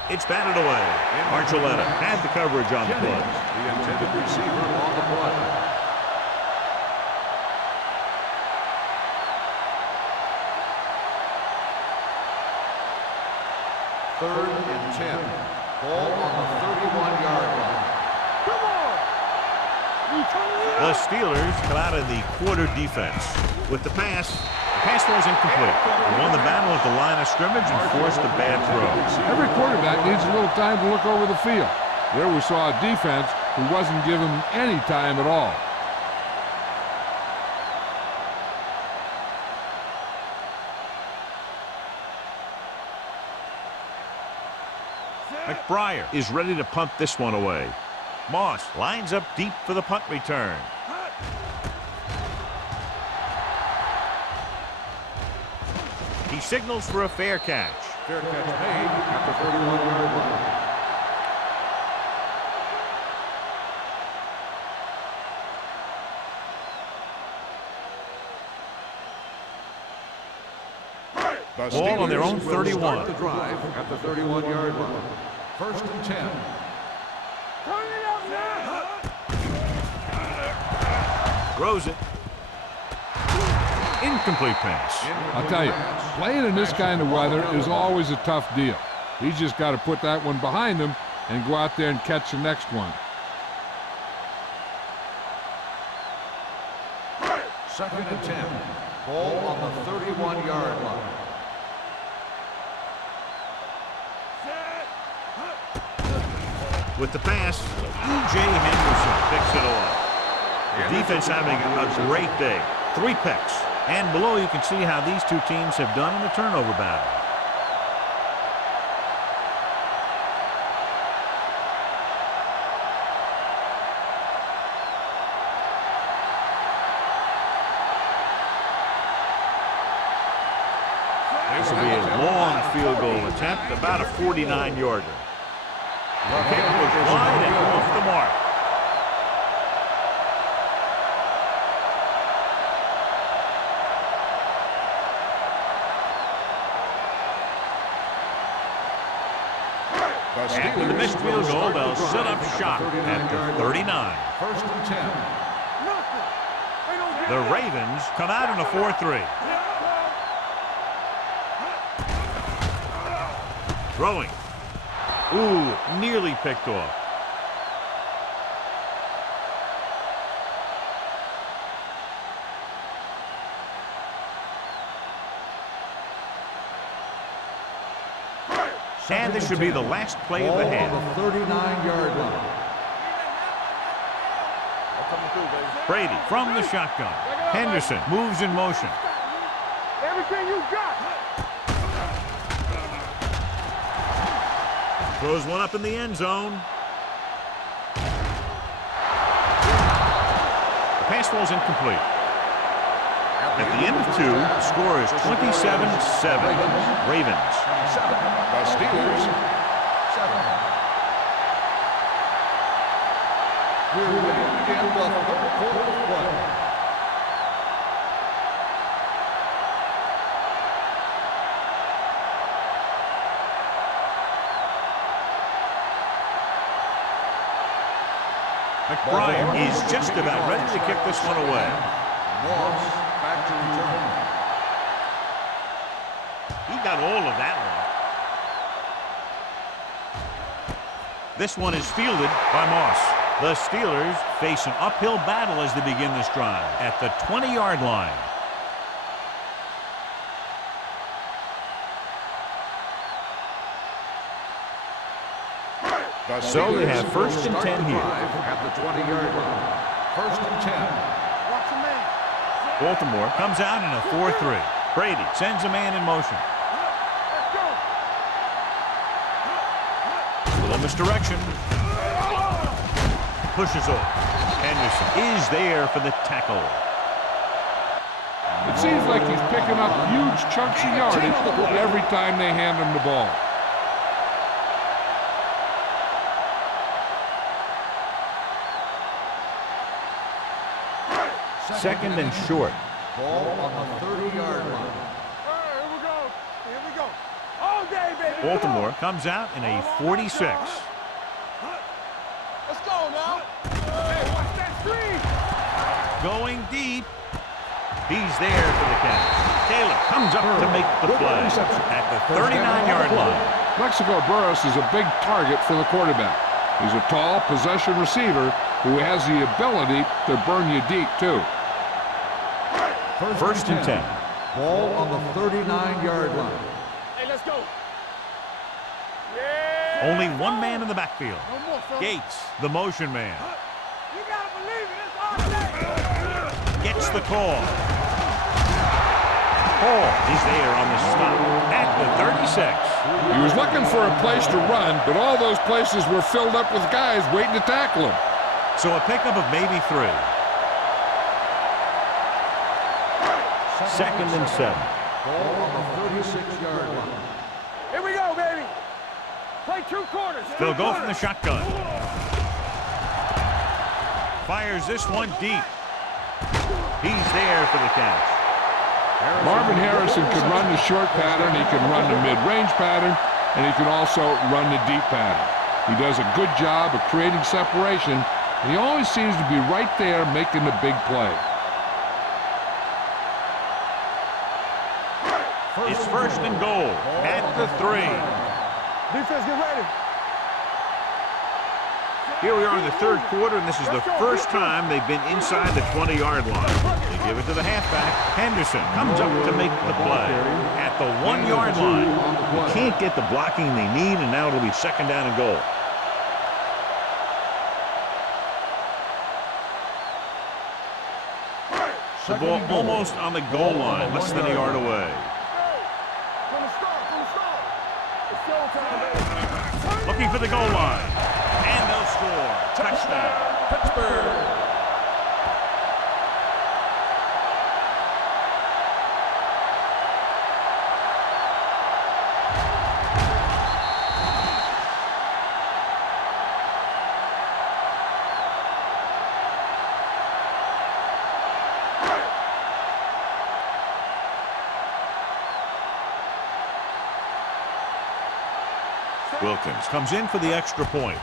It's batted away. Archuleta had the coverage on the play. The intended receiver on the play. Third and 10. Ball on the 31-yard line. Come on. You turning it The up. Steelers come out of the quarter defense. With the pass was incomplete. They won the battle at the line of scrimmage and forced a bad throw. Every quarterback needs a little time to look over the field. There we saw a defense who wasn't given any time at all. McBriar is ready to punt this one away. Moss lines up deep for the punt return. He signals for a fair catch. Fair catch made at the 31-yard line. The Ball on their own Steelers will 31. Start the drive at the 31-yard line. First and 10. Turn it up now. Throws it. Incomplete pass. I'll tell you, playing in this kind of weather is always a tough deal. He's just got to put that one behind him and go out there and catch the next one. Second and 10. Ball on the 31-yard line. With the pass, E.J. Henderson picks it off. The defense having a great day. 3 picks. And below you can see how these 2 teams have done in the turnover battle. This will be a long field goal attempt, about a 49-yarder. The kick was wide and off the mark. field goal, they'll set up shop at the 39. First and 10. The Ravens come out in a 4-3. Throwing. Ooh, nearly picked off. And this should be the last play of the half. On the 39-yard line. Brady from the shotgun. Henderson moves in motion. Everything you got. Throws one up in the end zone. The pass falls incomplete. At the end of 2, the score is 27-7. Ravens. 7. The Steelers, 7. We're ready to begin the third quarter of play. McBride is just about ready to kick this one away. Moss back to return. He got all of that one. This one is fielded by Moss. The Steelers face an uphill battle as they begin this drive at the 20-yard line. So they have first and 10 here. At the 20-yard line. First and 10. Watch your man. Baltimore comes out in a 4-3. Brady sends a man in motion. Let's go. Little misdirection. Pushes off. Henderson is there for the tackle. It seems like he's picking up huge chunks of yardage every time they hand him the ball. Second and short. Ball on the 30-yard line. All right, here we go. Here we go. All day, baby. Baltimore comes out in a 46. Let's go now. Hey, watch that screen. Going deep. He's there for the catch. Taylor comes up to make the play at the 39-yard line. Mexico Burris is a big target for the quarterback. He's a tall possession receiver who has the ability to burn you deep, too. First and 10. Ball on the 39-yard line. Hey, let's go. Yeah. Only one man in the backfield. No more, fella. Gates, the motion man, You gotta believe it. It's all day. gets the call. Hall is there on the stop at the 36. He was looking for a place to run, but all those places were filled up with guys waiting to tackle him. So a pickup of maybe 3. Second and 7. Ball on the 36-yard line. Here we go, baby. Play 2 quarters. They'll go from the shotgun. Fires this one deep. He's there for the catch. Marvin Harrison can run the short pattern, he can run the mid-range pattern, and he can also run the deep pattern. He does a good job of creating separation, and he always seems to be right there making the big play. It's first and goal at the 3. Defense, get ready. Here we are in the third quarter, and this is the first time they've been inside the 20-yard line. They give it to the halfback. Henderson comes up to make the play at the 1-yard line. You can't get the blocking they need, and now it'll be second down and goal. The ball almost on the goal line, less than a yard away. From the start, from the start. It's showtime, baby. Looking for the goal line. And they'll score. Touchdown, Pittsburgh. Wilkins comes in for the extra point.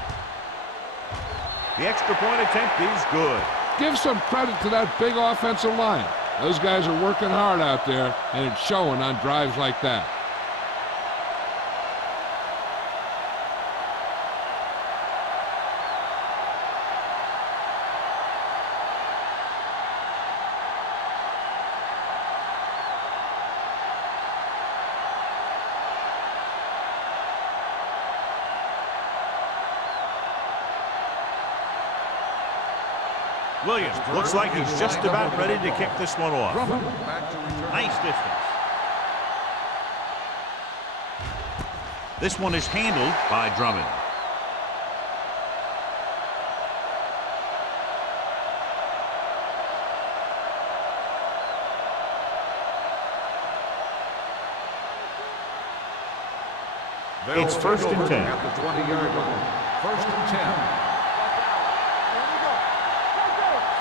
The extra point attempt is good. Give some credit to that big offensive line. Those guys are working hard out there, and it's showing on drives like that. Williams looks like he's just about ready to kick this one off. Nice distance. This one is handled by Drummond. It's 1st and 10. At the 20-yard line. 1st and 10.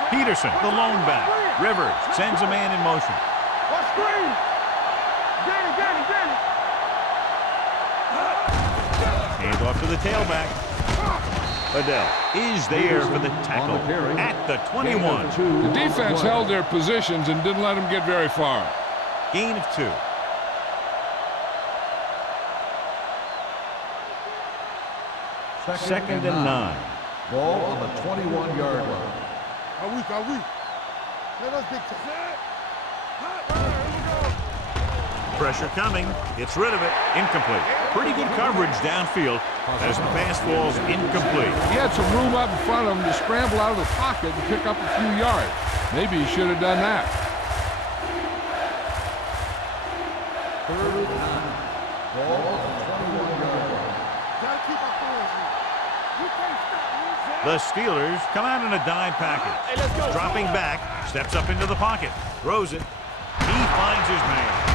Peterson, the lone back. Rivers sends a man in motion. Watch screen. Get it. Hand off to the tailback. Adele is there for the tackle at the 21. The defense held their positions and didn't let them get very far. Gain of 2. Second and 9. Ball on the 21-yard line. Are we? Let us get Pressure coming. Gets rid of it. Incomplete. Pretty good coverage downfield as the pass falls incomplete. He had some room up in front of him to scramble out of the pocket and pick up a few yards. Maybe he should have done that. 3rd and 9. Ball on the 21-yard line. Gotta keep our boys here. You can't stop me. The Steelers come out in a dime package. Hey, let's go. Dropping back, steps up into the pocket, throws it. He finds his man.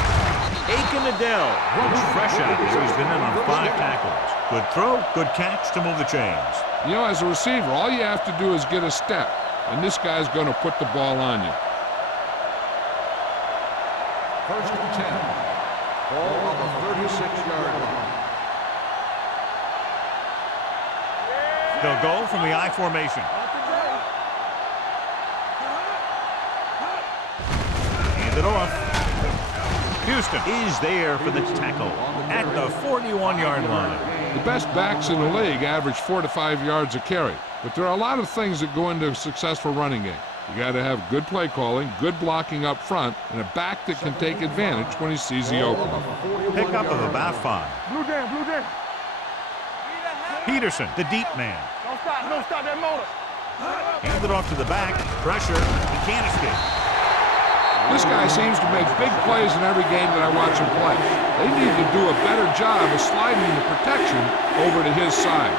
Aiken Adele looks fresh out there. He's been in on 5 tackles. Good throw, good catch to move the chains. You know, as a receiver, all you have to do is get a step, and this guy's going to put the ball on you. 1st and 10. Ball on the 36-yard line. They'll go from the I formation. Hand it off. Houston is there for the tackle at the 41-yard line. The best backs in the league average 4 to 5 yards a carry, but there are a lot of things that go into a successful running game. You got to have good play calling, good blocking up front, and a back that can take advantage when he sees the opening. Pickup of about 5. Blue down. Peterson, the deep man. Don't stop that motor. Hand it off to the back. Pressure. He can't escape. This guy seems to make big plays in every game that I watch him play. They need to do a better job of sliding the protection over to his side.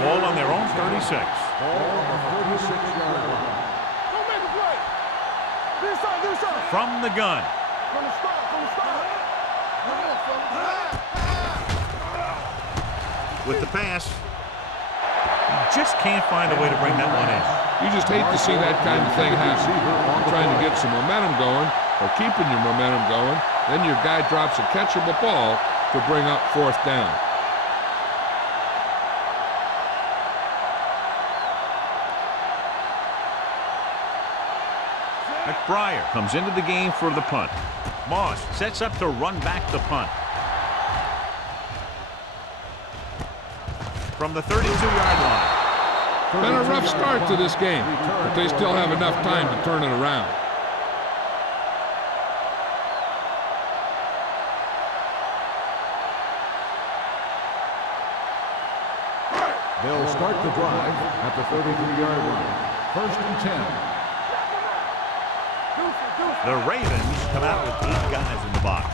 Ball on their own 36. Ball on the 36-yard line. Don't make a play. Do something. From the gun. From the start. With the pass. He just can't find a way to bring that one in. You just hate to see that kind of thing happen. You're trying to get some momentum going or keeping your momentum going. Then your guy drops a catchable ball to bring up 4th down. McBriar comes into the game for the punt. Moss sets up to run back the punt. From the 32-yard line. Been a rough start to this game, but they still have enough time to turn it around. They'll start the drive at the 33-yard line. 1st and 10. The Ravens come out with 8 guys in the box.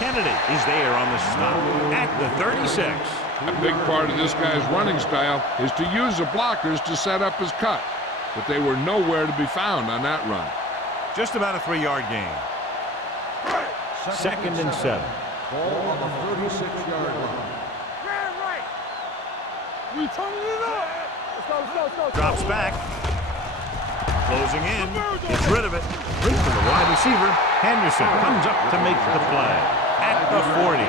Kennedy is there on the stop at the 36. A big part of this guy's running style is to use the blockers to set up his cut, but they were nowhere to be found on that run. Just about a 3-yard gain. 2nd and 7. Ball on the 36-yard line. Right. We turning it up. Let's go. Drops back. Closing in. Gets rid of it. Link to the wide receiver. Henderson comes up to make the play. At the 40.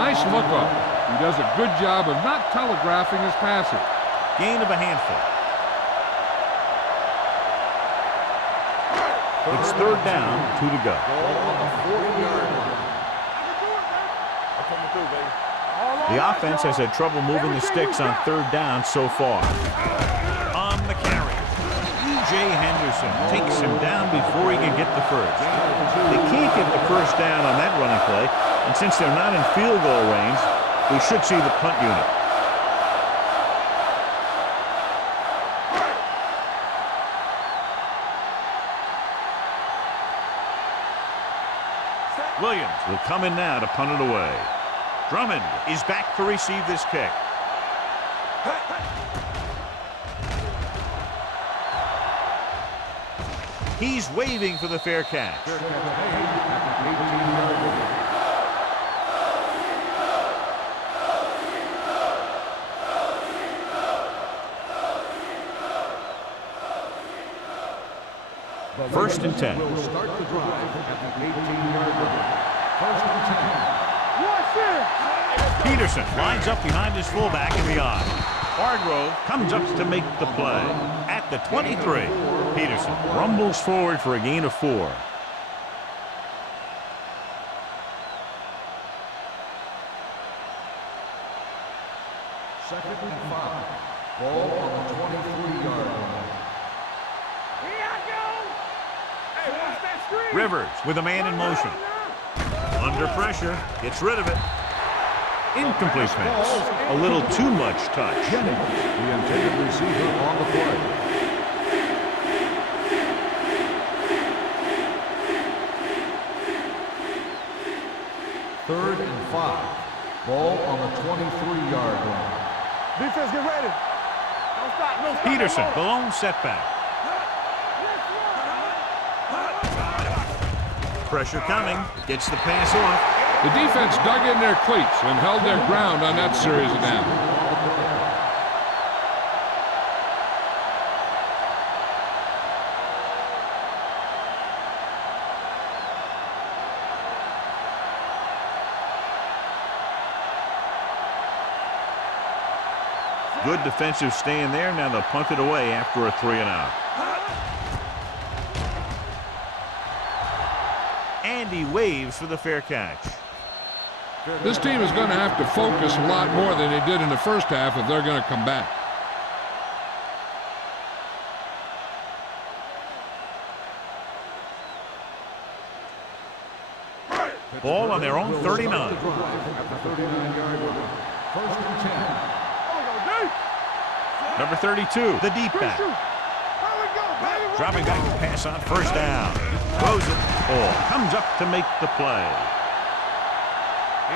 Nice look up. He does a good job of not telegraphing his passing. Gain of a handful. It's third down, 2 to go. The offense has had trouble moving the sticks on third down so far. On the carry, E.J. Henderson takes him down before he can get the first. They can't get the first down on that running play, and since they're not in field goal range, we should see the punt unit. Williams will come in now to punt it away. Drummond is back to receive this kick. He's waving for the fair catch. First and 10. Will start the drive at the 18-yard line. First and 10. Peterson lines up behind his fullback in the eye. Hargrove comes up to make the play. At the 23, Peterson rumbles forward for a gain of 4. Second and 5. Ball on the 23-yard line. Rivers with a man in motion. Under pressure, gets rid of it. Incomplete pass. A little too much touch. Jennings, the intended receiver on the play. Third and 5. Ball on the 23-yard line. Defense, get ready. Don't stop. No stop. Peterson, the lone setback. Pressure coming. Gets the pass off. The defense dug in their cleats and held their ground on that series of downs. Good defensive stand there. Now they'll punt it away after a 3-and-out. And he waves for the fair catch. This team is going to have to focus a lot more than they did in the first half if they're going to come back. Ball on their own 39. At the 39-yard line. First and 10. Number 32, the deep back. Dropping back to pass on first down. Throws it. Ball comes up to make the play.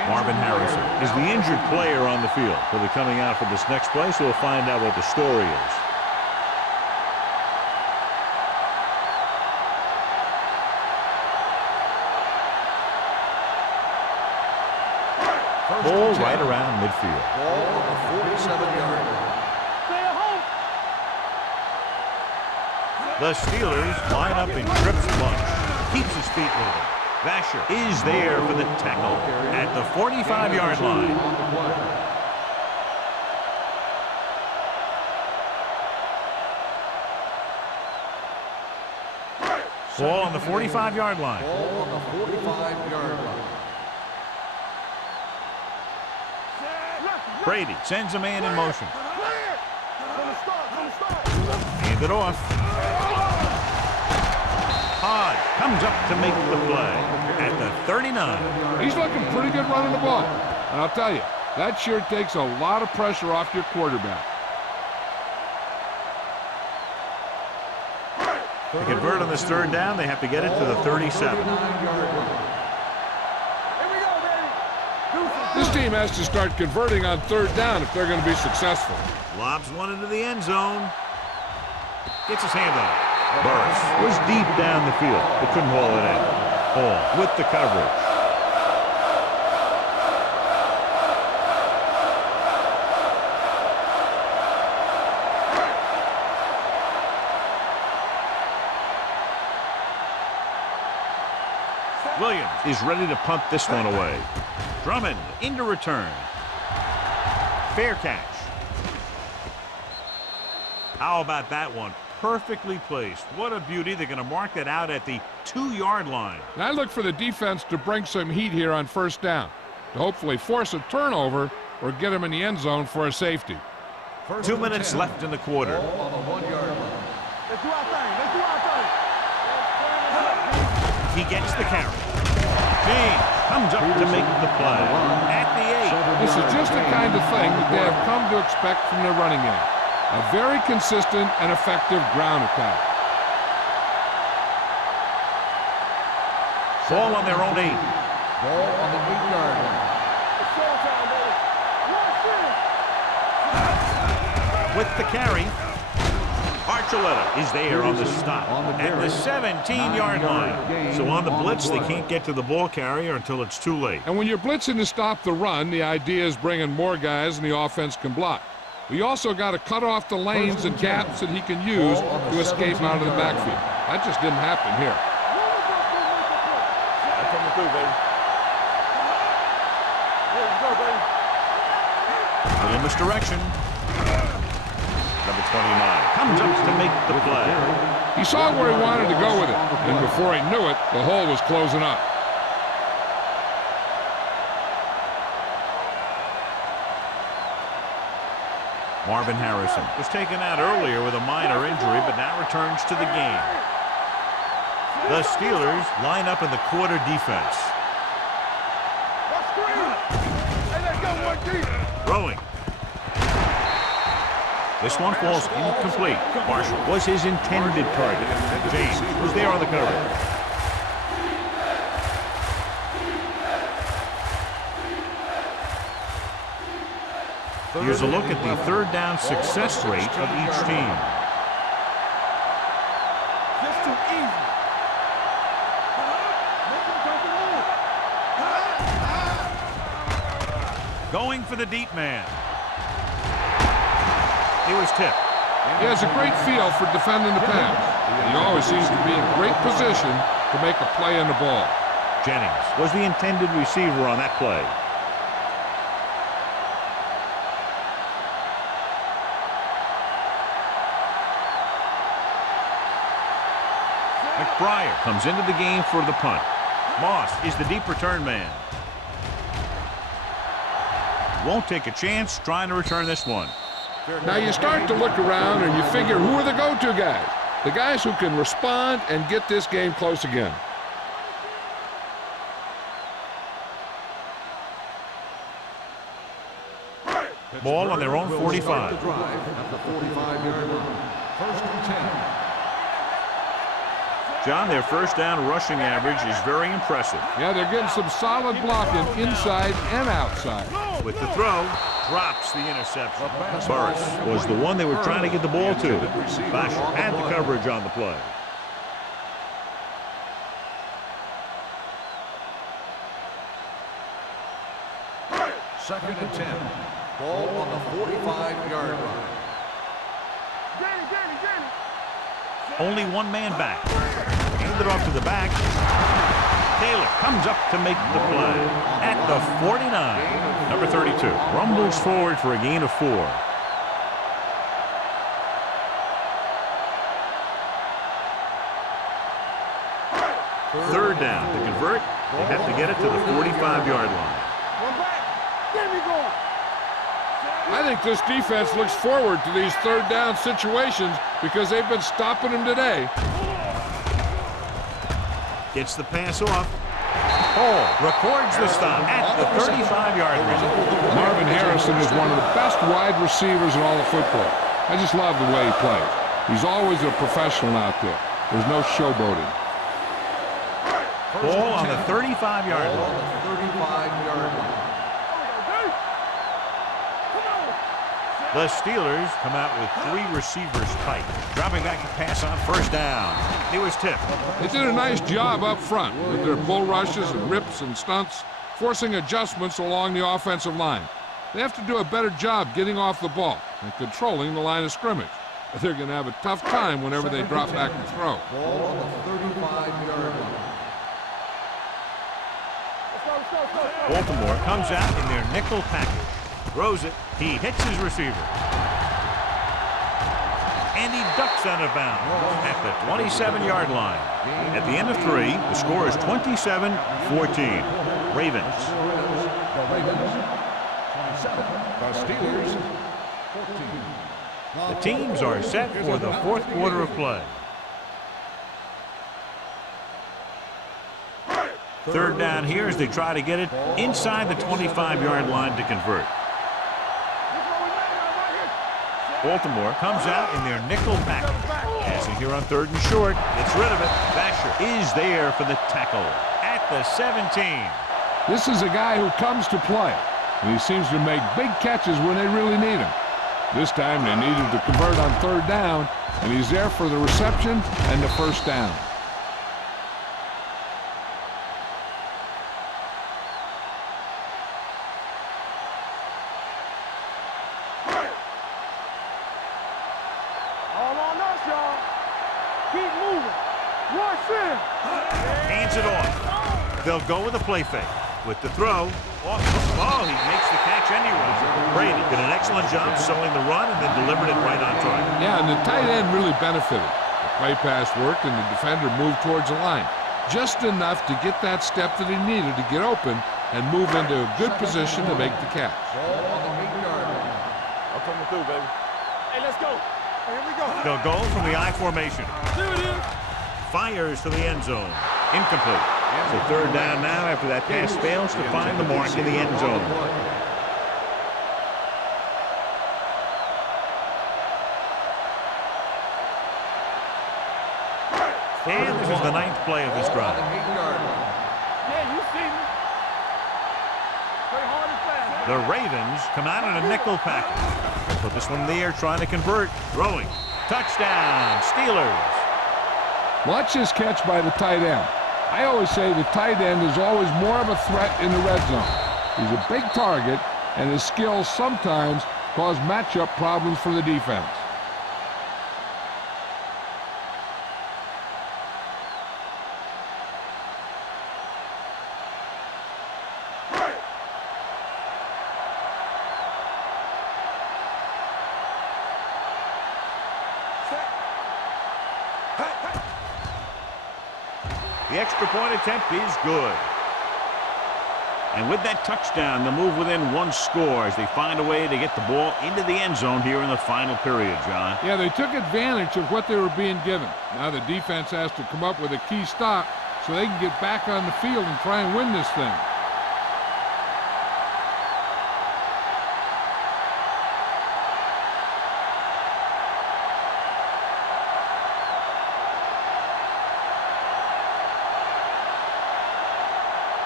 Marvin Harrison is the injured player on the field. He'll be coming out for this next play, so we'll find out what the story is. Ball right around midfield. Ball on the 47-yard line. The Steelers line up in trips bunch. Keeps his feet moving. Vasher is there for the tackle at the 45-yard line. Ball on the 45-yard line. Ball on the 45-yard line. Brady sends a man in motion. Hand it off. Todd comes up to make the play at the 39. He's looking pretty good running the ball. And I'll tell you, that sure takes a lot of pressure off your quarterback. To convert on this third down, they have to get it to the 37. This team has to start converting on third down if they're going to be successful. Lobs one into the end zone. Gets his hand on it. Burris was deep down the field, but couldn't haul it in. Hall with the coverage. is ready to punt this one away. Drummond into return. Fair catch. How about that one? Perfectly placed. What a beauty. They're going to mark that out at the 2-yard line. And I look for the defense to bring some heat here on first down, to hopefully force a turnover or get him in the end zone for a safety. 2 minutes left in the quarter. On the 1-yard line. Let's do our thing. Let's do our thing. He gets the carry. James comes up to make the play. At the 8. This is just the kind of thing that they have come to expect from their running game. A very consistent and effective ground attack. Ball on their own 8. Ball on the 8-yard line. It's showtime, baby. With the carry, Archuleta is there on the stop at the 17-yard line. So on the blitz, they can't get to the ball carrier until it's too late. And when you're blitzing to stop the run, the idea is bringing more guys than the offense can block. We also got to cut off the lanes and gaps that he can use to escape out of the backfield. That just didn't happen here. That's coming through, baby. Let's go, baby. Little misdirection. Number 29 comes up to make the play. He saw where he wanted to go with it, and before he knew it, the hole was closing up. Marvin Harrison was taken out earlier with a minor injury, but now returns to the game. The Steelers line up in the quarter defense. Let's scream. Hey, let's go, one deep. Throwing. This one falls incomplete. Marshall was his intended target. James was there on the coverage. Here's a look at the third down success rate of each team. Just too easy. Make him take it on. Going for the deep man. He was tipped. He has a great feel for defending the pass. He always seems to be in great position to make a play on the ball. Jennings was the intended receiver on that play. McBriar comes into the game for the punt. Moss is the deep return man. Won't take a chance trying to return this one. Now you start to look around and you figure, who are the go-to guys? The guys who can respond and get this game close again. Ball on their own 45. The drive at the 45-yard line. 1st and 10. John, their first down rushing average is very impressive. Yeah, they're getting some solid blocking inside and outside. With the throw, drops the interception. Burris was the one they were trying to get the ball to. Basher had the coverage on the play. Second and 10. Ball on the 45-yard line. Danny. Only one man back. Hand it off to the back. Taylor comes up to make the play at the 49. Number 32 rumbles forward for a gain of 4. Third down. To convert, they have to get it to the 45-yard line. One back. Get me going. I think this defense looks forward to these third down situations because they've been stopping them today. Gets the pass off. Hall records the stop at the 35-yard line. Marvin Harrison is one of the best wide receivers in all of football. I just love the way he plays. He's always a professional out there. There's no showboating. Ball on the 35-yard line. 35-yard line. The Steelers come out with 3 receivers tight. Dropping back to pass on first down. He was tipped. They did a nice job up front with their bull rushes and rips and stunts, forcing adjustments along the offensive line. They have to do a better job getting off the ball and controlling the line of scrimmage. They're going to have a tough time whenever they drop back to throw. Ball on the 35-yard line. Baltimore comes out in their nickel package. Throws it. He hits his receiver. And he ducks out of bounds at the 27-yard line. At the end of 3, the score is 27-14. Ravens. The Ravens, 27. The Steelers, 14. The teams are set for the fourth quarter of play. Third down here as they try to get it inside the 25-yard line to convert. Baltimore comes out in their nickel package. Passing here on 3rd and short. Gets rid of it. Basher is there for the tackle at the 17. This is a guy who comes to play, and he seems to make big catches when they really need him. This time they needed to convert on 3rd down, and he's there for the reception and the first down. All on us, y'all. Keep moving. Rush in. Hands it off. They'll go with a play fake. With the throw. Oh, he makes the catch anyway. Brady did an excellent job selling the run and then delivered it right on target. Yeah, and the tight end really benefited. The play pass worked, and the defender moved towards the line. Just enough to get that step that he needed to get open and move into a good position to make the catch. Ball on the 8-yard line. I'm coming through, baby. Hey, let's go. Here we go. They'll go from the I formation. There it is. Fires to the end zone. Incomplete. So 3rd down now after that pass fails to find the mark in the end zone. And this is the 9th play of this drive. Yeah, you see me. Play hard and fast. The Ravens come out in a nickel package. Put this one in the air trying to convert. Throwing. Touchdown. Steelers. Watch this catch by the tight end. I always say the tight end is always more of a threat in the red zone. He's a big target, and his skills sometimes cause matchup problems for the defense. The extra point attempt is good. And with that touchdown, they'll move within 1 score as they find a way to get the ball into the end zone here in the final period, John. Yeah, they took advantage of what they were being given. Now the defense has to come up with a key stop so they can get back on the field and try and win this thing.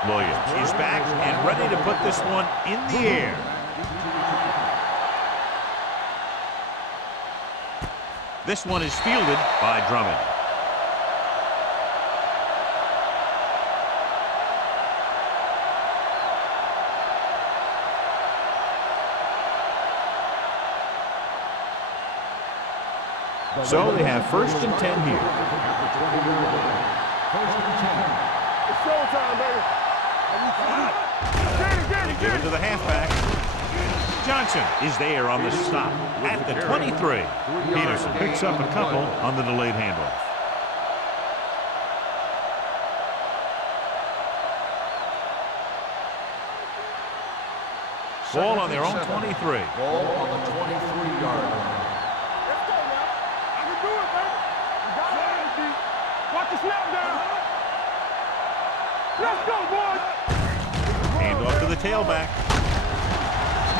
Williams is back and ready to put this one in the air. This one is fielded by Drummond. So they have 1st and 10 here. First and 10. It's showtime, baby. They give it to the halfback. Johnson is there on the stop at the 23. Peterson picks up a couple on the delayed handoff. Ball on their own 23. Ball on the 23-yard line. Let's go now. I can do it, baby. You got it. Watch the snap down. Let's go, boys. Hand off to the tailback.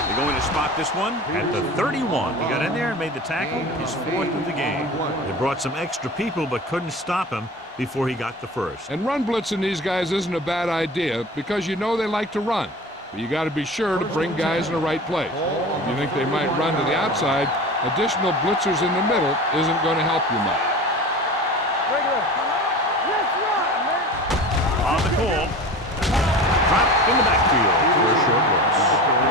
They're going to spot this one at the 31. He got in there and made the tackle, his 4th of the game. They brought some extra people but couldn't stop him before he got the first. And run blitzing these guys isn't a bad idea because you know they like to run. But you got to be sure to bring guys in the right place. If you think they might run to the outside, additional blitzers in the middle isn't going to help you much. On the call. Dropped in the backfield for a short loss.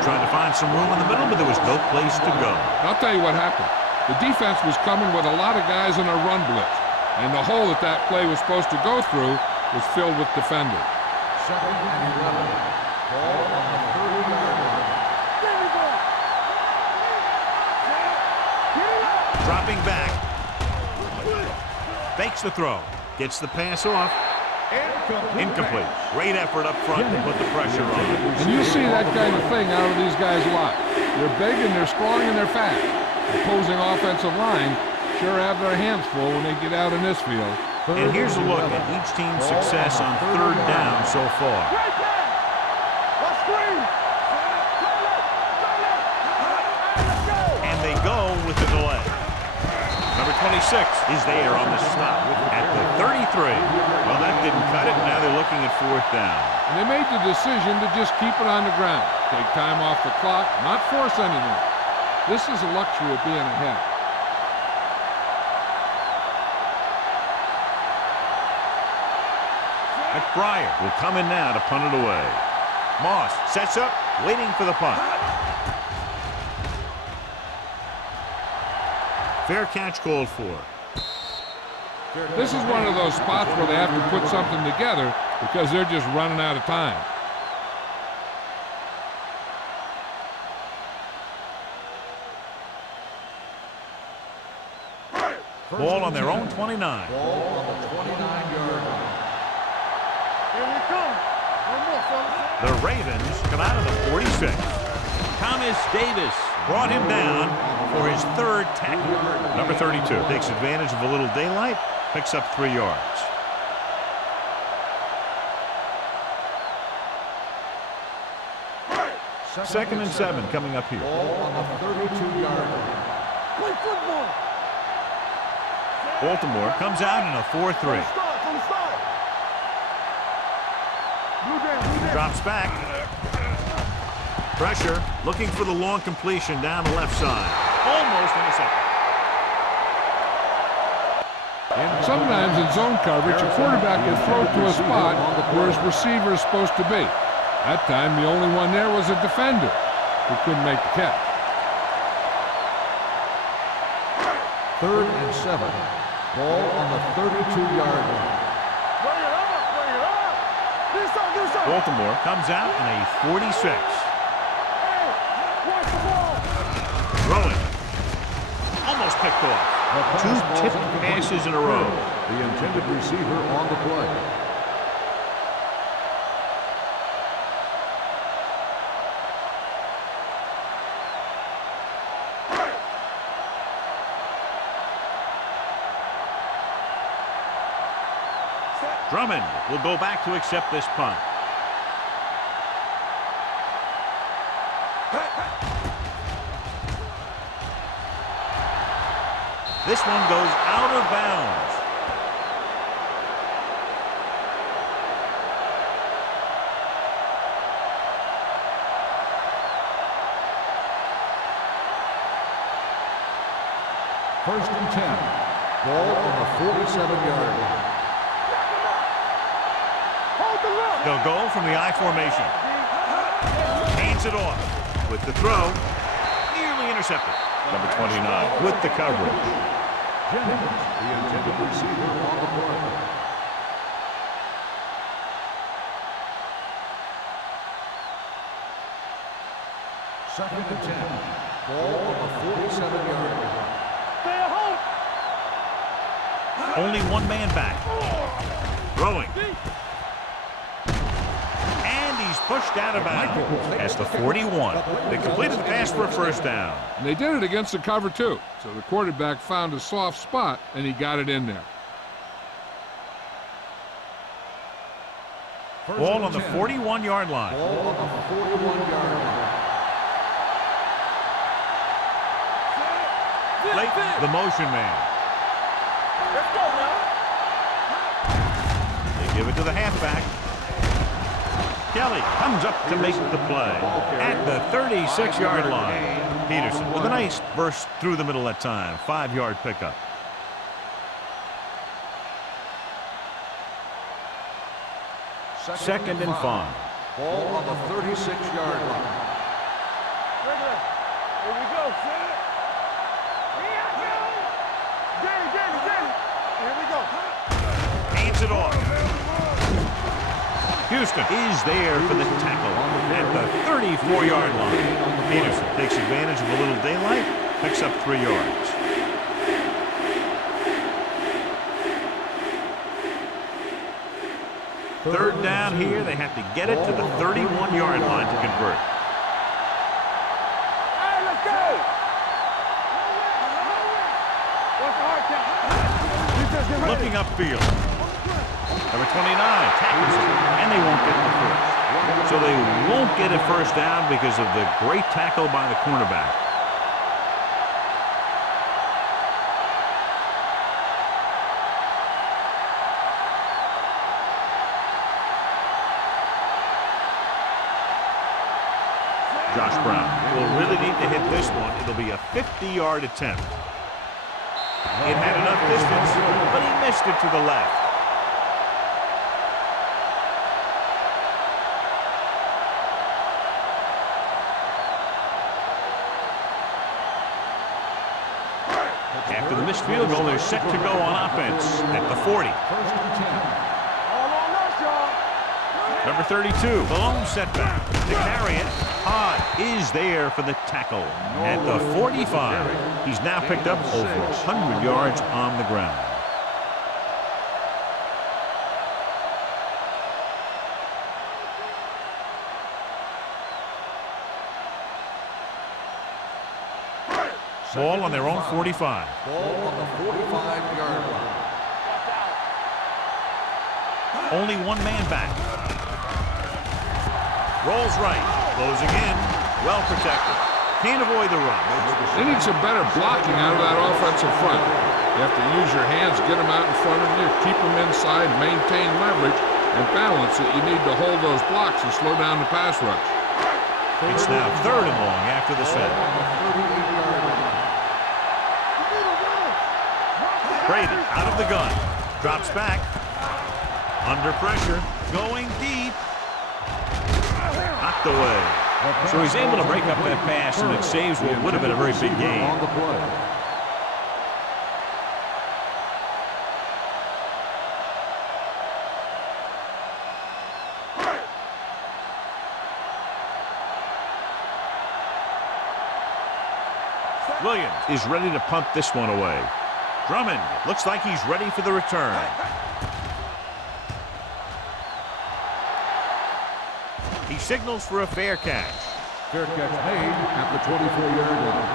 Trying to find some room in the middle, but there was no place to go. I'll tell you what happened. The defense was coming with a lot of guys in a run blitz, and the hole that play was supposed to go through was filled with defenders. 2nd and 11. Ball on the 30-yard line. There we go. Get it up. Dropping back. Fakes the throw. Gets the pass off. Incomplete. Great effort up front to put the pressure on. And you see that kind of thing out of these guys a lot. They're big and they're strong and they're fast. Opposing offensive line sure have their hands full when they get out in this field. And here's a look at each team's success on third down so far. Right there. Let's screen. Let's go. And they go with the delay. Number 26 is there on the stop at the 33. Well, that didn't cut it. Now they're looking at fourth down. And they made the decision to just keep it on the ground. Take time off the clock, not force anything. This is a luxury of being ahead. McBride will come in now to punt it away. Moss sets up, waiting for the punt. Fair catch called for. This is one of those spots where they have to put something together because they're just running out of time. Ball on their own 29. Ball on the 29-yard line. Here we come. One more, fellas. The Ravens come out of the 46. Thomas Davis brought him down for his third tackle. Number 32 takes advantage of a little daylight, picks up 3 yards. Second and 7 coming up here. Ball on the 32-yard line. Play football. Baltimore comes out in a 4-3. From the start. Blue down. Drops back. Pressure, looking for the long completion down the left side. Almost intercepted. Sometimes in zone coverage, a quarterback will throw to a spot where his receiver is supposed to be. That time, the only one there was a defender who couldn't make the catch. 3rd and 7. Ball on the 32-yard line. Bring it up. Bring it up. Do something. Baltimore comes out in a 46. Hey, watch the ball. Throwing. Almost picked off. 2 tipped passes in a row. The intended receiver on the play. Drummond will go back to accept this punt. This one goes out of bounds. First and 10. Ball on the 47-yard line. Hold the look. They'll go from the I formation. Hands it off with the throw. Nearly intercepted. Number 29 with the coverage. Jennings, the intended receiver on the play. Second and 10. Ball on the 47-yard line. Stay at home. Only one man back. Throwing. And he's pushed out of bounds. That's the 41. They completed the pass for a first down. And they did it against the cover, too. So the quarterback found a soft spot, and he got it in there. Ball on the 41-yard line. Ball on the 41-yard line. Late, the motion man. Let's go now. They give it to the halfback. Kelly comes up to make the play at the 36-yard line. Peterson with a nice burst through the middle that time. 5-yard pickup. Second and 5. Ball on the 36-yard line. Regular. Here we go. Danny. Here we go. Hands it off. Houston is there for the tackle at the 34-yard line. Peterson takes advantage of a little daylight, picks up 3 yards. Third down here. They have to get it to the 31-yard line to convert. Hey, let's go! What's the hard count? Defense, get ready. Looking upfield. Number 29 tackles it, and they won't get the first. So they won't get a first down because of the great tackle by the cornerback. Josh Brown will really need to hit this one. It'll be a 50-yard attempt. It had enough distance, but he missed it to the left. After the missed field goal, they're set to go on offense at the 40. First and 10. All on us, y'all. Number 32, the lone setback. To carry it, Todd is there for the tackle at the 45. He's now picked up over 100 yards on the ground. Ball on their own 45. Ball on the 45-yard line. Only one man back. Rolls right. Closing in. Well protected. Can't avoid the run. They need some better blocking out of that offensive front. You have to use your hands, get them out in front of you, keep them inside, maintain leverage, and balance it. You need to hold those blocks and slow down the pass rush. It's now 3rd and long after the set. Brady out of the gun. Drops back. Under pressure. Going deep. Knocked away. So he's able to break up that pass, and it saves what would have been a very big gain. On the play. Williams is ready to punt this one away. Drummond looks like he's ready for the return. He signals for a fair catch. Fair catch made at the 24-yard line.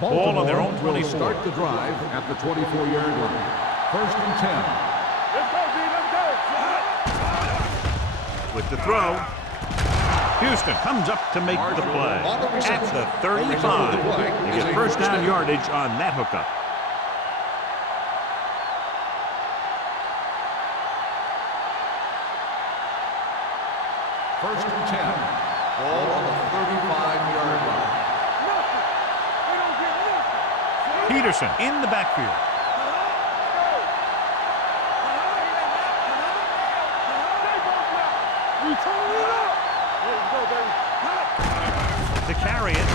Ball on their own will 24. start the drive at the 24-yard line. First and 10. Let's go, D. Let's go. With the throw, Houston comes up to make the play at the 35. They get first down yardage on that hookup. First and 10. Ball on the 35-yard line. Nothing. We don't get nothing. Peterson in the backfield. We turn it up. Let's go, baby. To carry it,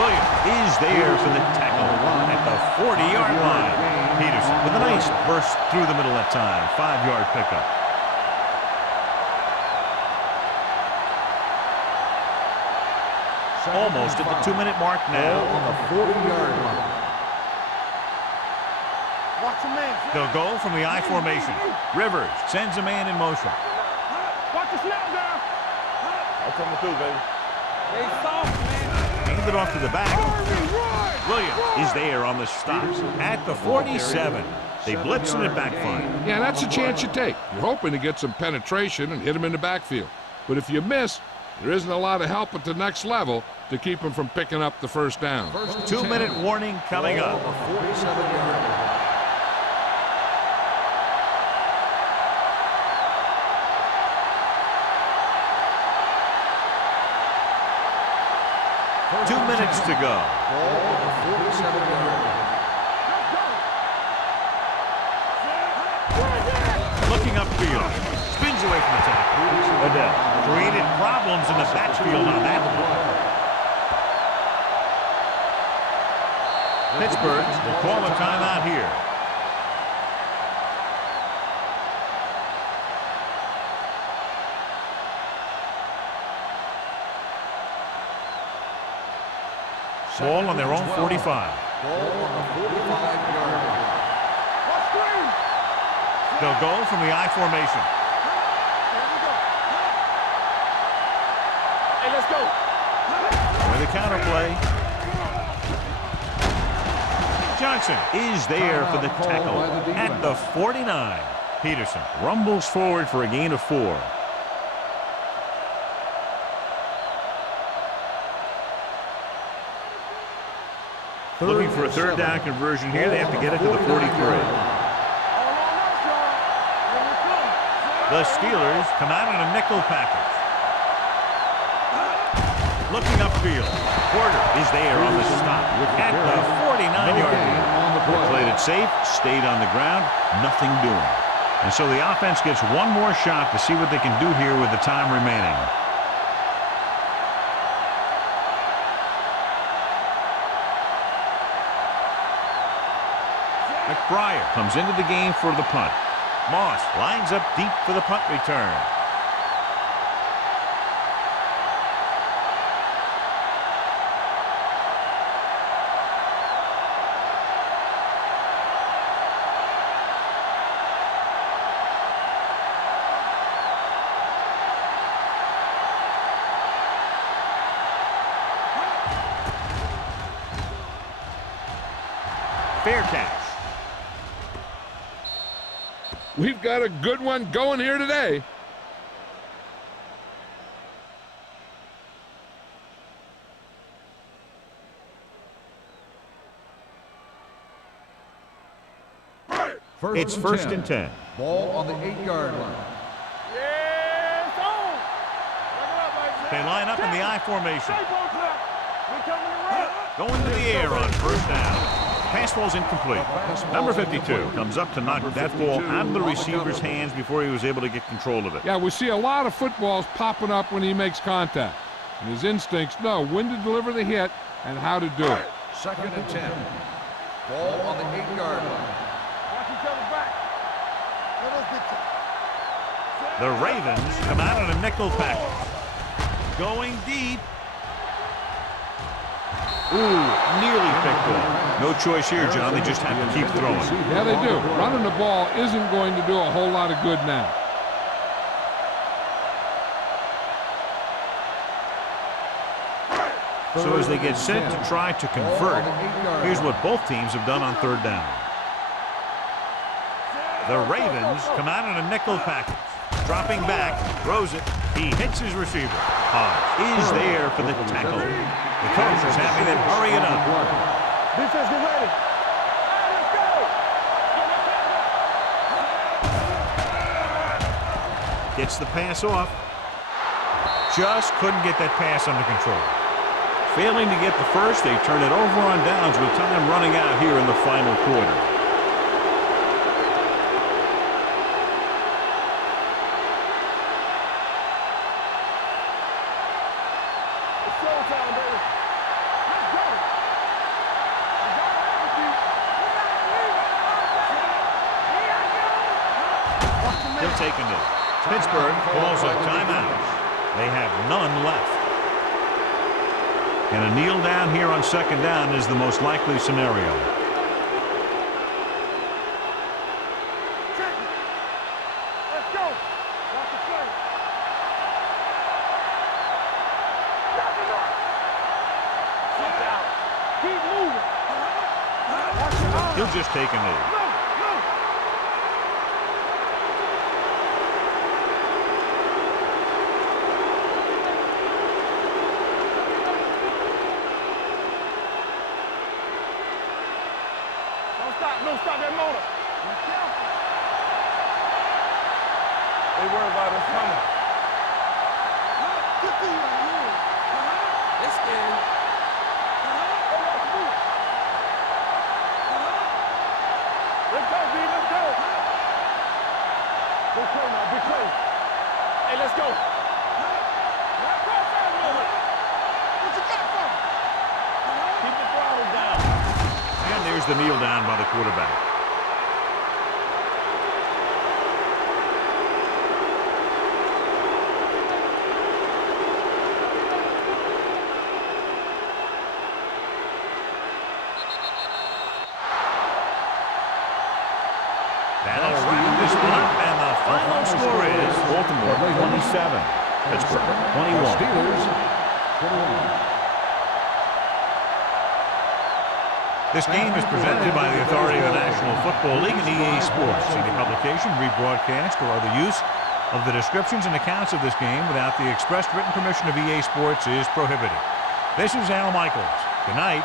Williams is there for the tackle at the 40-yard line. Peterson with a nice burst through the middle that time. 5-yard pickup. Almost at the 2-minute mark now. Ball on the 40-yard line. Watch your man. They'll go from the I formation. Rivers sends a man in motion. Watch the snap down. I'm coming through, baby. They soft, man. Hand it off to the back. Williams is there on the stop at the 47. They blitz and it backfire. Yeah, that's a chance you take. You're hoping to get some penetration and hit them in the backfield. But if you miss, there isn't a lot of help at the next level to keep them from picking up the first down. 2-minute warning coming up. Ball on the 47-yard line. Two minutes to go. Ball on the 47-yard line. Looking upfield. Spins away from the tackle. Adele created problems in the backfield on that one. Pittsburgh will call a timeout here. Ball on their own 45. Ball on the 45-yard line. They'll go from the I formation. Hey, let's go. With a counter play. Johnson is there for the tackle at the 49. Peterson rumbles forward for a gain of 4. Looking for a third down conversion here. They have to get it to the 43. The Steelers come out in a nickel package. Looking upfield. Porter is there on the stop at the 49-yard line. Played it safe, stayed on the ground, nothing doing. And so the offense gets one more shot to see what they can do here with the time remaining. McBriar comes into the game for the punt. Moss lines up deep for the punt return. Fair catch. We've got a good one going here today. It's first and 10. Ball on the 8-yard line. Yeah, it's on. They line up in the I formation. We coming around. Going to the air on first down. Pass ball's incomplete. Number 52 comes up to knock that ball out of the receiver's hands before he was able to get control of it. Yeah, we see a lot of footballs popping up when he makes contact. And his instincts know when to deliver the hit and how to do it. Second and 10. Ball on the 8-yard line. Watch each other back. The Ravens come out in a nickel package. Going deep. Ooh, nearly picked off. No choice here, John. They just have to keep throwing. Yeah, they do. Running the ball isn't going to do a whole lot of good now. So as they get set to try to convert, here's what both teams have done on third down. The Ravens come out in a nickel package. Dropping back, throws it. He hits his receiver. Hodge is there for the tackle. The coach is happy they hurry it up. Defense, get ready. Let's go. Gets the pass off. Just couldn't get that pass under control. Failing to get the first, they turn it over on downs with time running out here in the final quarter. Taken it. Pittsburgh calls a timeout. They have none left. And a kneel down here on second down is the most likely scenario. Let's go. Watch the play. Sit down. Keep moving. Watch your arms. He'll just take a knee. Stop that motor. Be careful. They worry about us coming. Good thing right here. They scared. Let's go, B. Let's go. Big play now. Big play. Hey, let's go. What you got for me? Keep the throttle down. And the kneel down by the quarterback. That'll wrap this one up, and the final score is Baltimore 27, Pittsburgh 21. Steelers 21. This game is presented by the authority of the National Football League and EA Sports. Any publication, rebroadcast, or other use of the descriptions and accounts of this game without the express written permission of EA Sports is prohibited. This is Al Michaels. Good night.